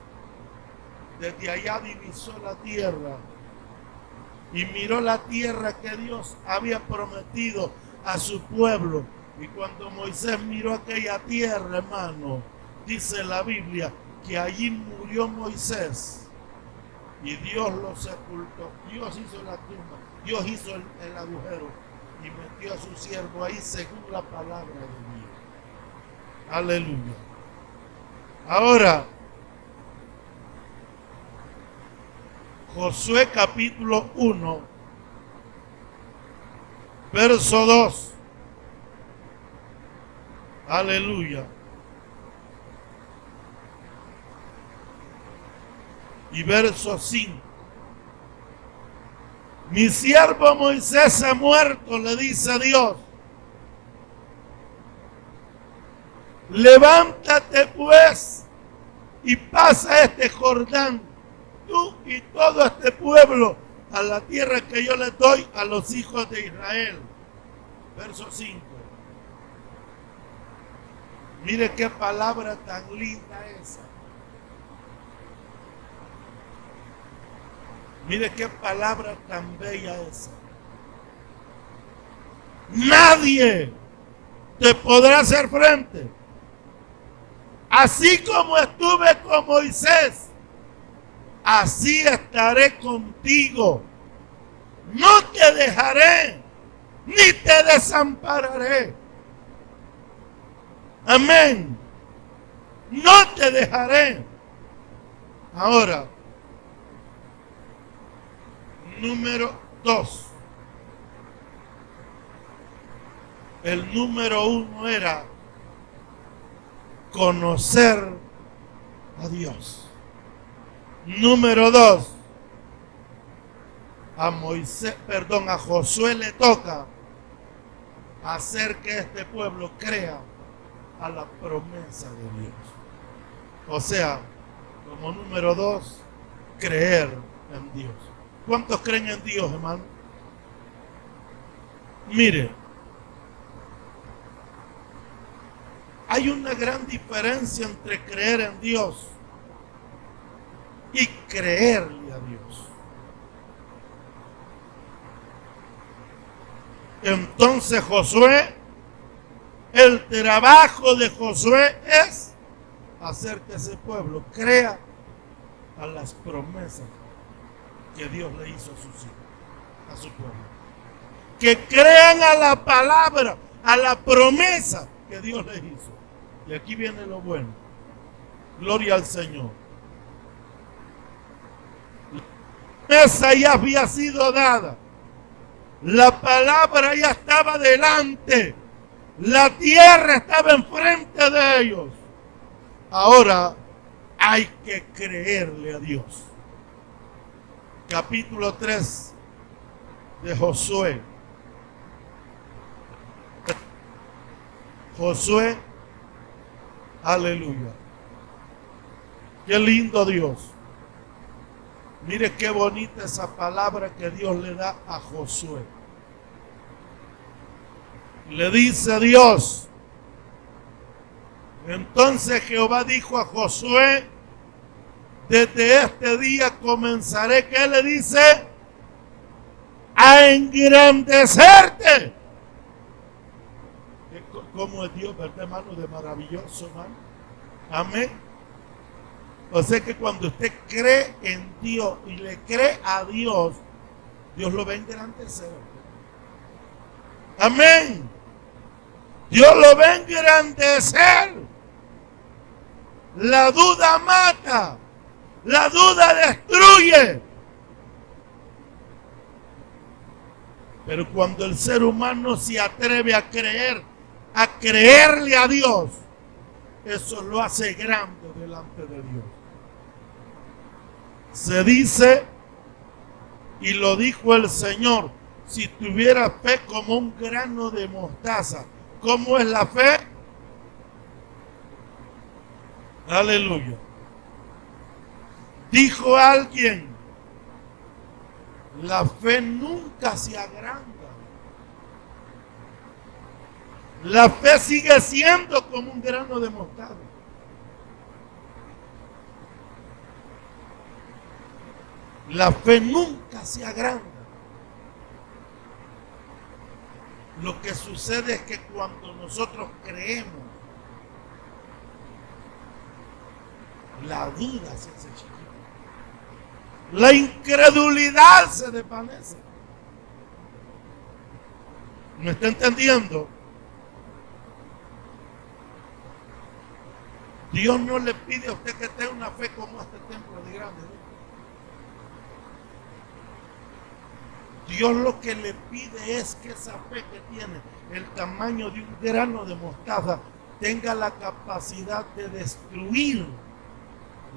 desde allá divisó la tierra y miró la tierra que Dios había prometido a su pueblo. Y cuando Moisés miró aquella tierra, hermano, dice la Biblia que allí murió Moisés y Dios lo sepultó. Dios hizo la tumba, Dios hizo el agujero y metió a su siervo ahí según la palabra de Dios. Aleluya. Ahora, Josué capítulo 1, verso 2. Aleluya. Y verso 5. Mi siervo Moisés ha muerto, le dice Dios. Levántate pues y pasa este Jordán, tú y todo este pueblo, a la tierra que yo les doy a los hijos de Israel. Verso 5. Mire qué palabra tan linda esa. Mire qué palabra tan bella esa. Nadie te podrá hacer frente. Así como estuve con Moisés, así estaré contigo. No te dejaré, ni te desampararé. Amén. No te dejaré. Ahora, número 2. El número 1 era conocer a Dios. Número 2. A Josué le toca hacer que este pueblo crea a la promesa de Dios. O sea, como número 2, creer en Dios. ¿Cuántos creen en Dios, hermano? Mire, hay una gran diferencia entre creer en Dios y creerle a Dios. Entonces Josué, el trabajo de Josué es hacer que ese pueblo crea a las promesas que Dios le hizo a sus hijos, a su pueblo. Que crean a la palabra, a la promesa que Dios les hizo. Y aquí viene lo bueno. Gloria al Señor. La promesa ya había sido dada. La palabra ya estaba delante. La tierra estaba enfrente de ellos. Ahora hay que creerle a Dios. Capítulo 3 de Josué. Josué, aleluya. Qué lindo Dios. Mire qué bonita esa palabra que Dios le da a Josué. Le dice Dios. Entonces Jehová dijo a Josué, desde este día comenzaré, ¿qué le dice? A engrandecerte. ¿Cómo es Dios, verdad, hermano? De maravilloso, hermano. Amén. O sea que cuando usted cree en Dios y le cree a Dios, Dios lo va a engrandecer. Amén. Dios lo va a engrandecer. La duda mata. La duda destruye. Pero cuando el ser humano se atreve a creer, a creerle a Dios, eso lo hace grande delante de Dios. Se dice, y lo dijo el Señor, si tuviera fe como un grano de mostaza. ¿Cómo es la fe? Aleluya. Dijo alguien, la fe nunca se agranda. La fe sigue siendo como un grano de mostaza. La fe nunca se agranda. Lo que sucede es que cuando nosotros creemos, la duda se hace chiquita. La incredulidad se desvanece. ¿Me está entendiendo? Dios no le pide a usted que tenga una fe como este templo de grande. Dios lo que le pide es que esa fe que tiene el tamaño de un grano de mostaza tenga la capacidad de destruir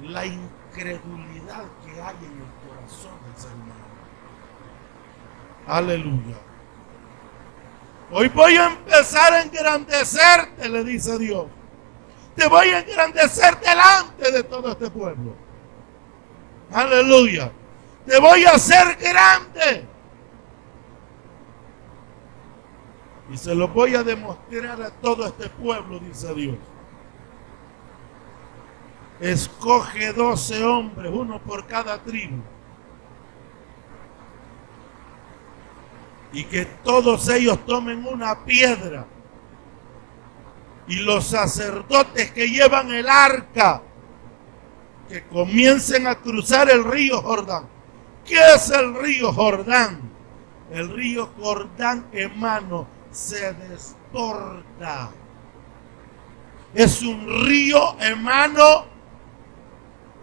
la incredulidad que hay en el corazón del ser humano. Aleluya. Hoy voy a empezar a engrandecerte, le dice Dios. Te voy a engrandecer delante de todo este pueblo. Aleluya. Te voy a hacer grande. Y se lo voy a demostrar a todo este pueblo, dice Dios. Escoge 12 hombres, uno por cada tribu. Y que todos ellos tomen una piedra. Y los sacerdotes que llevan el arca, que comiencen a cruzar el río Jordán. ¿Qué es el río Jordán? El río Jordán, hermano, se desborda. Es un río, hermano,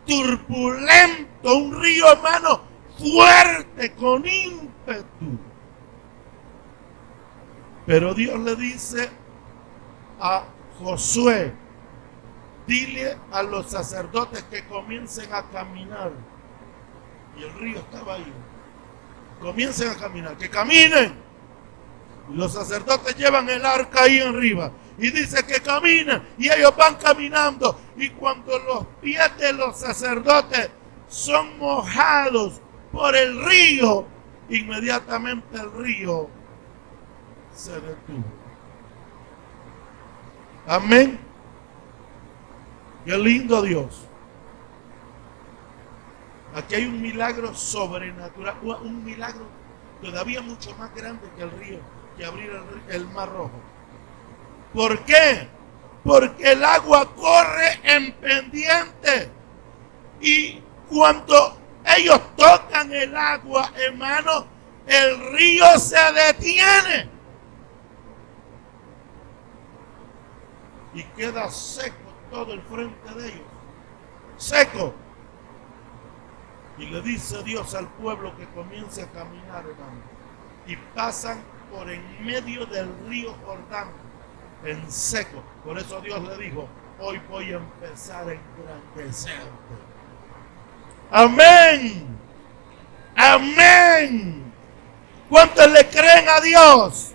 turbulento, un río, hermano, fuerte, con ímpetu. Pero Dios le dice a Josué, dile a los sacerdotes que comiencen a caminar. Y el río estaba ahí. Comiencen a caminar, que caminen. Y los sacerdotes llevan el arca ahí arriba. Y dice que caminen. Y ellos van caminando. Y cuando los pies de los sacerdotes son mojados por el río, inmediatamente el río se detuvo. Amén. Qué lindo Dios. Aquí hay un milagro sobrenatural, un milagro todavía mucho más grande que el río, que abrir el mar rojo. ¿Por qué? Porque el agua corre en pendiente. Y cuando ellos tocan el agua, hermano, el río se detiene. Y queda seco todo el frente de ellos. Seco. Y le dice Dios al pueblo que comience a caminar, hermano. Y pasan por en medio del río Jordán, en seco. Por eso Dios le dijo, hoy voy a empezar a engrandecerte. Amén. Amén. ¿Cuántos le creen a Dios?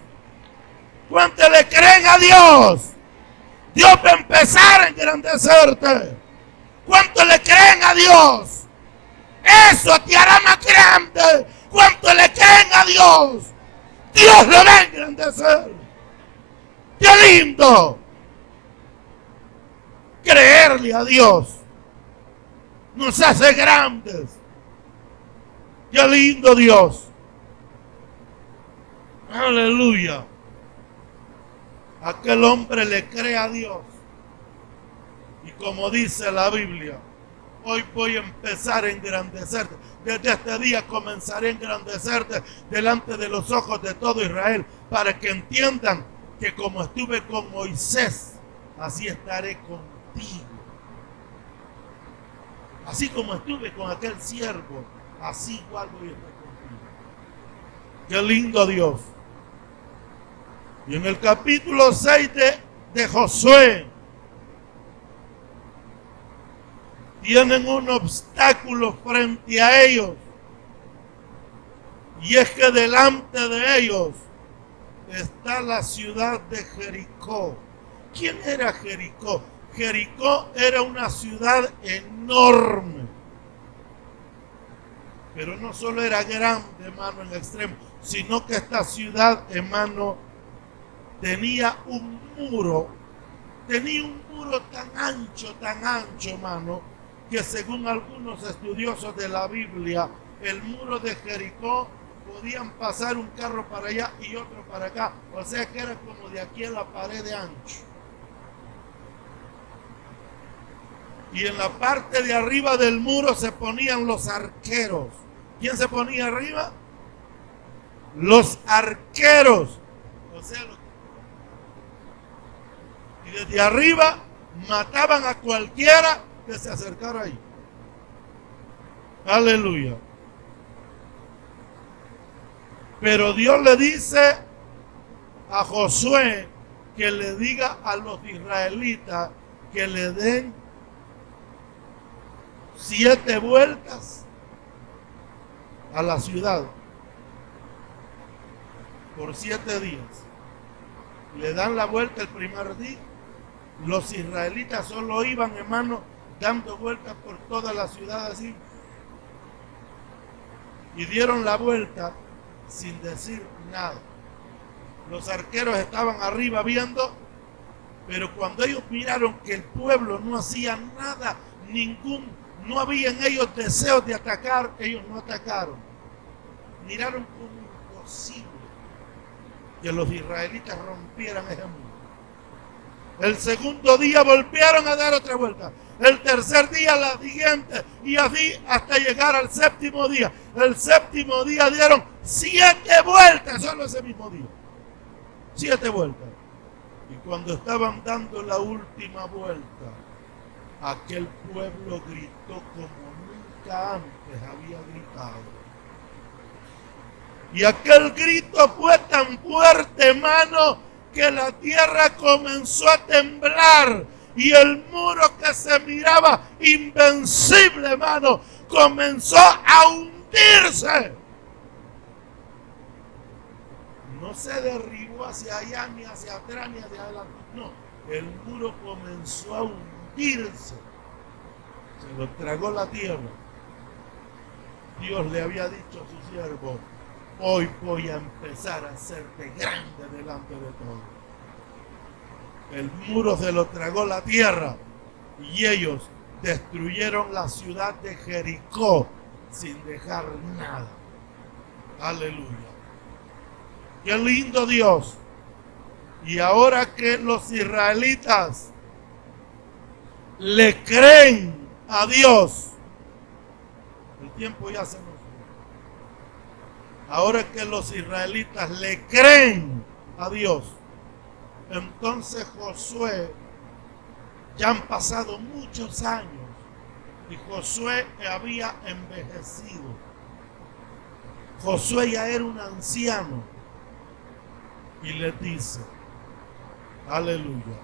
¿Cuántos le creen a Dios? Dios va a empezar a engrandecerte. ¿Cuántos le creen a Dios? Eso te hará más grande. ¿Cuántos le creen a Dios? Dios lo va a engrandecer. ¡Qué lindo! Creerle a Dios nos hace grandes. ¡Qué lindo Dios! Aleluya. Aquel hombre le cree a Dios. Y como dice la Biblia, hoy voy a empezar a engrandecerte. Desde este día comenzaré a engrandecerte delante de los ojos de todo Israel, para que entiendan que como estuve con Moisés, así estaré contigo. Así como estuve con aquel siervo, así igual voy a estar contigo. Qué lindo Dios. Y en el capítulo 6 de Josué, tienen un obstáculo frente a ellos. Y es que delante de ellos está la ciudad de Jericó. ¿Quién era Jericó? Jericó era una ciudad enorme. Pero no solo era grande, hermano, en extremo, sino que esta ciudad, hermano, tenía un muro tan ancho, hermano, que según algunos estudiosos de la Biblia, el muro de Jericó podían pasar un carro para allá y otro para acá. O sea que era como de aquí a la pared de ancho. Y en la parte de arriba del muro se ponían los arqueros. ¿Quién se ponía arriba? Los arqueros. O sea, y desde arriba mataban a cualquiera que se acercara ahí. Aleluya. Pero Dios le dice a Josué que le diga a los israelitas que le den 7 vueltas a la ciudad por 7 días. Le dan la vuelta el primer día. Los israelitas solo iban, hermano, dando vueltas por toda la ciudad así. Y dieron la vuelta sin decir nada. Los arqueros estaban arriba viendo, pero cuando ellos miraron que el pueblo no hacía nada, no había en ellos deseos de atacar, ellos no atacaron. Miraron como imposible que los israelitas rompieran ese muro. El segundo día volvieron a dar otra vuelta. El tercer día, la siguiente, y así hasta llegar al séptimo día. El séptimo día dieron 7 vueltas, solo ese mismo día. 7 vueltas. Y cuando estaban dando la última vuelta, aquel pueblo gritó como nunca antes había gritado. Y aquel grito fue tan fuerte, hermano, que la tierra comenzó a temblar. Y el muro que se miraba invencible, hermano, comenzó a hundirse. No se derribó hacia allá, ni hacia atrás, ni hacia adelante. No, el muro comenzó a hundirse. Se lo tragó la tierra. Dios le había dicho a su siervo: hoy voy a empezar a hacerte grande delante de todos. El muro se lo tragó la tierra y ellos destruyeron la ciudad de Jericó sin dejar nada. Aleluya. Qué lindo Dios. Y ahora que los israelitas le creen a Dios, el tiempo ya se nos fue. Ahora que los israelitas le creen a Dios, entonces Josué, ya han pasado muchos años y Josué había envejecido. Josué ya era un anciano y le dice, aleluya,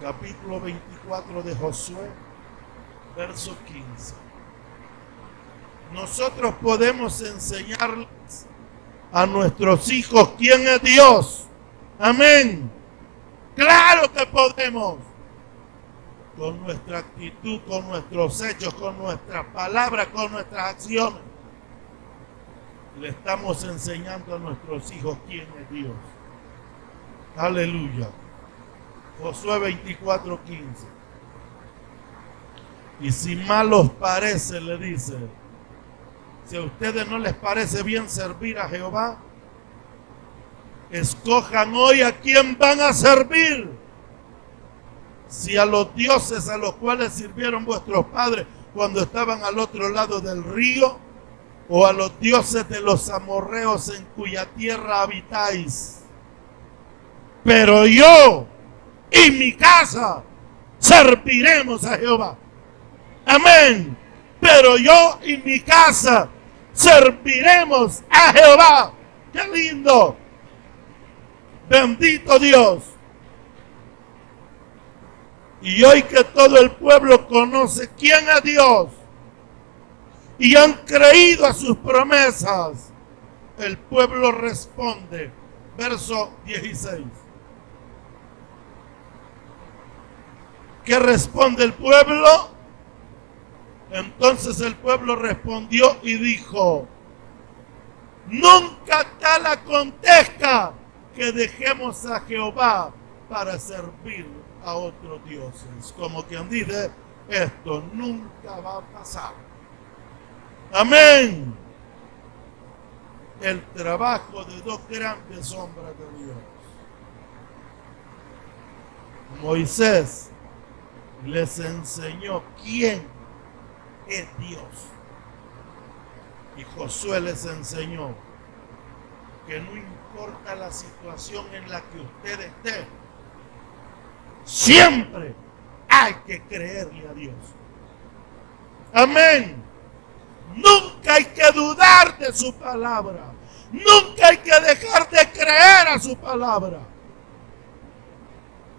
capítulo 24 de Josué, verso 15. Nosotros podemos enseñarles a nuestros hijos quién es Dios. Amén. Claro que podemos. Con nuestra actitud, con nuestros hechos, con nuestras palabras, con nuestras acciones. Le estamos enseñando a nuestros hijos quién es Dios. Aleluya. Josué 24:15. Y si mal os parece, le dice, si a ustedes no les parece bien servir a Jehová, escojan hoy a quién van a servir. Si a los dioses a los cuales sirvieron vuestros padres cuando estaban al otro lado del río, o a los dioses de los amorreos en cuya tierra habitáis. Pero yo y mi casa serviremos a Jehová. Amén. Pero yo y mi casa serviremos a Jehová. ¡Qué lindo! Bendito Dios. Y hoy que todo el pueblo conoce quién es Dios y han creído a sus promesas, el pueblo responde. Verso 16. ¿Qué responde el pueblo? Entonces el pueblo respondió y dijo: nunca tal acontezca que dejemos a Jehová para servir a otros dioses. Como quien dice, esto nunca va a pasar. Amén. El trabajo de dos grandes hombres de Dios. Moisés les enseñó quién es Dios. Y Josué les enseñó que no importa la situación en la que usted esté, siempre hay que creerle a Dios. Amén. Nunca hay que dudar de su palabra. Nunca hay que dejar de creer a su palabra.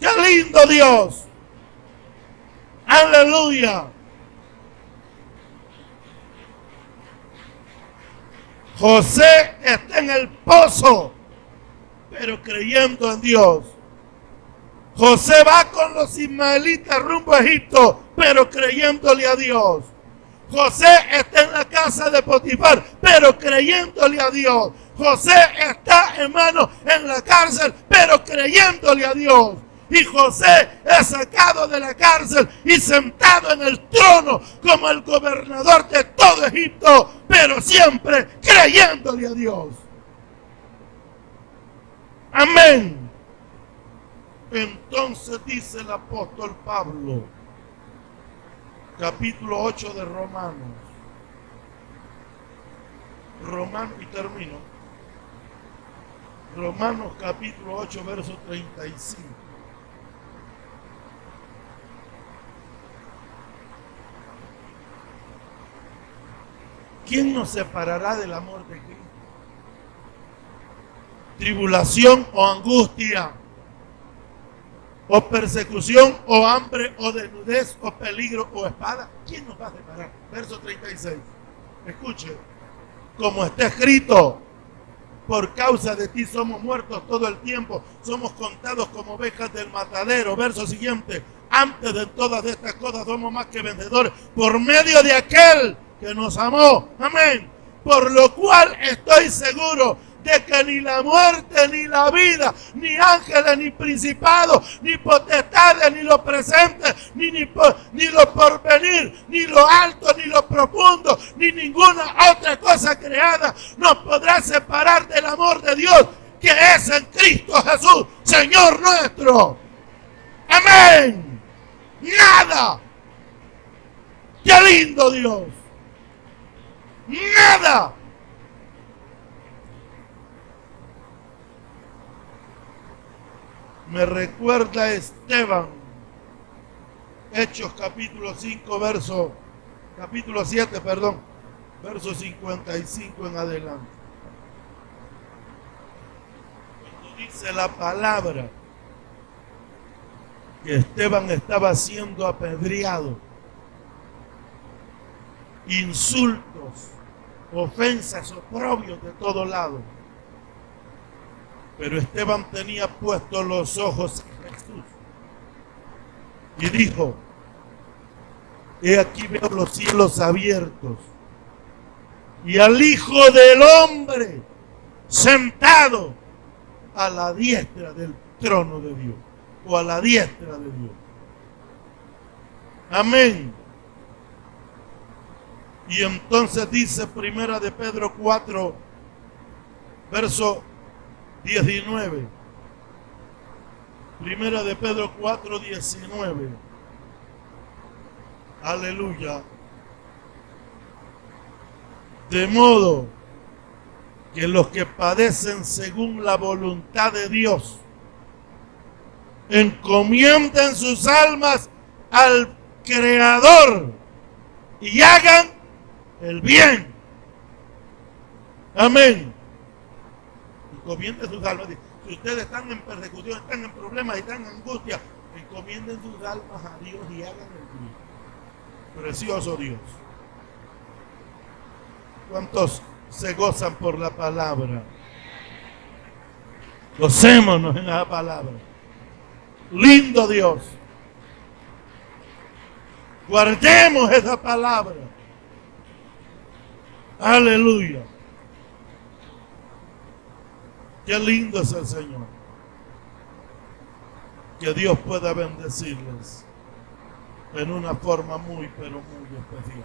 ¡Qué lindo Dios! ¡Aleluya! José está en el pozo, pero creyendo en Dios. José va con los ismaelitas rumbo a Egipto, pero creyéndole a Dios. José está en la casa de Potifar, pero creyéndole a Dios. José está, hermano, en la cárcel, pero creyéndole a Dios. Y José es sacado de la cárcel y sentado en el trono como el gobernador de todo Egipto, pero siempre creyéndole a Dios. Amén. Entonces dice el apóstol Pablo, capítulo 8 de Romanos. Y termino. Romanos capítulo 8, verso 35. ¿Quién nos separará del amor de Cristo? ¿Tribulación o angustia? ¿O persecución o hambre o desnudez o peligro o espada? ¿Quién nos va a separar? Verso 36. Escuche. Como está escrito: por causa de ti somos muertos todo el tiempo, somos contados como ovejas del matadero. Verso siguiente: antes de todas estas cosas somos más que vencedores por medio de aquel que nos amó. Amén. Por lo cual estoy seguro de que ni la muerte, ni la vida, ni ángeles, ni principados, ni potestades, ni lo presente, ni lo porvenir, ni lo alto, ni lo profundo, ni ninguna otra cosa creada nos podrá separar del amor de Dios que es en Cristo Jesús, Señor nuestro. Amén. Nada. Qué lindo Dios. Nada. Me recuerda a Esteban, Hechos capítulo 5, capítulo 7, verso 55 en adelante. Cuando dice la palabra que Esteban estaba siendo apedreado, insultos, ofensas, oprobios de todo lado. Pero Esteban tenía puestos los ojos en Jesús y dijo: he aquí veo los cielos abiertos y al Hijo del Hombre sentado a la diestra del trono de Dios, o a la diestra de Dios. Amén. Y entonces dice Primera de Pedro 4, verso 19. Primera de Pedro 4, 19. Aleluya. De modo que los que padecen según la voluntad de Dios encomienden sus almas al Creador y hagan el bien. Amén. Encomienden sus almas. Si ustedes están en persecución, están en problemas y están en angustia, Encomienden sus almas a Dios y hagan el bien. Precioso Dios. ¿Cuántos se gozan por la palabra? Gocémonos en la palabra. Lindo Dios. Guardemos esa palabra. Aleluya. Qué lindo es el Señor. Que Dios pueda bendecirles en una forma muy, pero muy especial.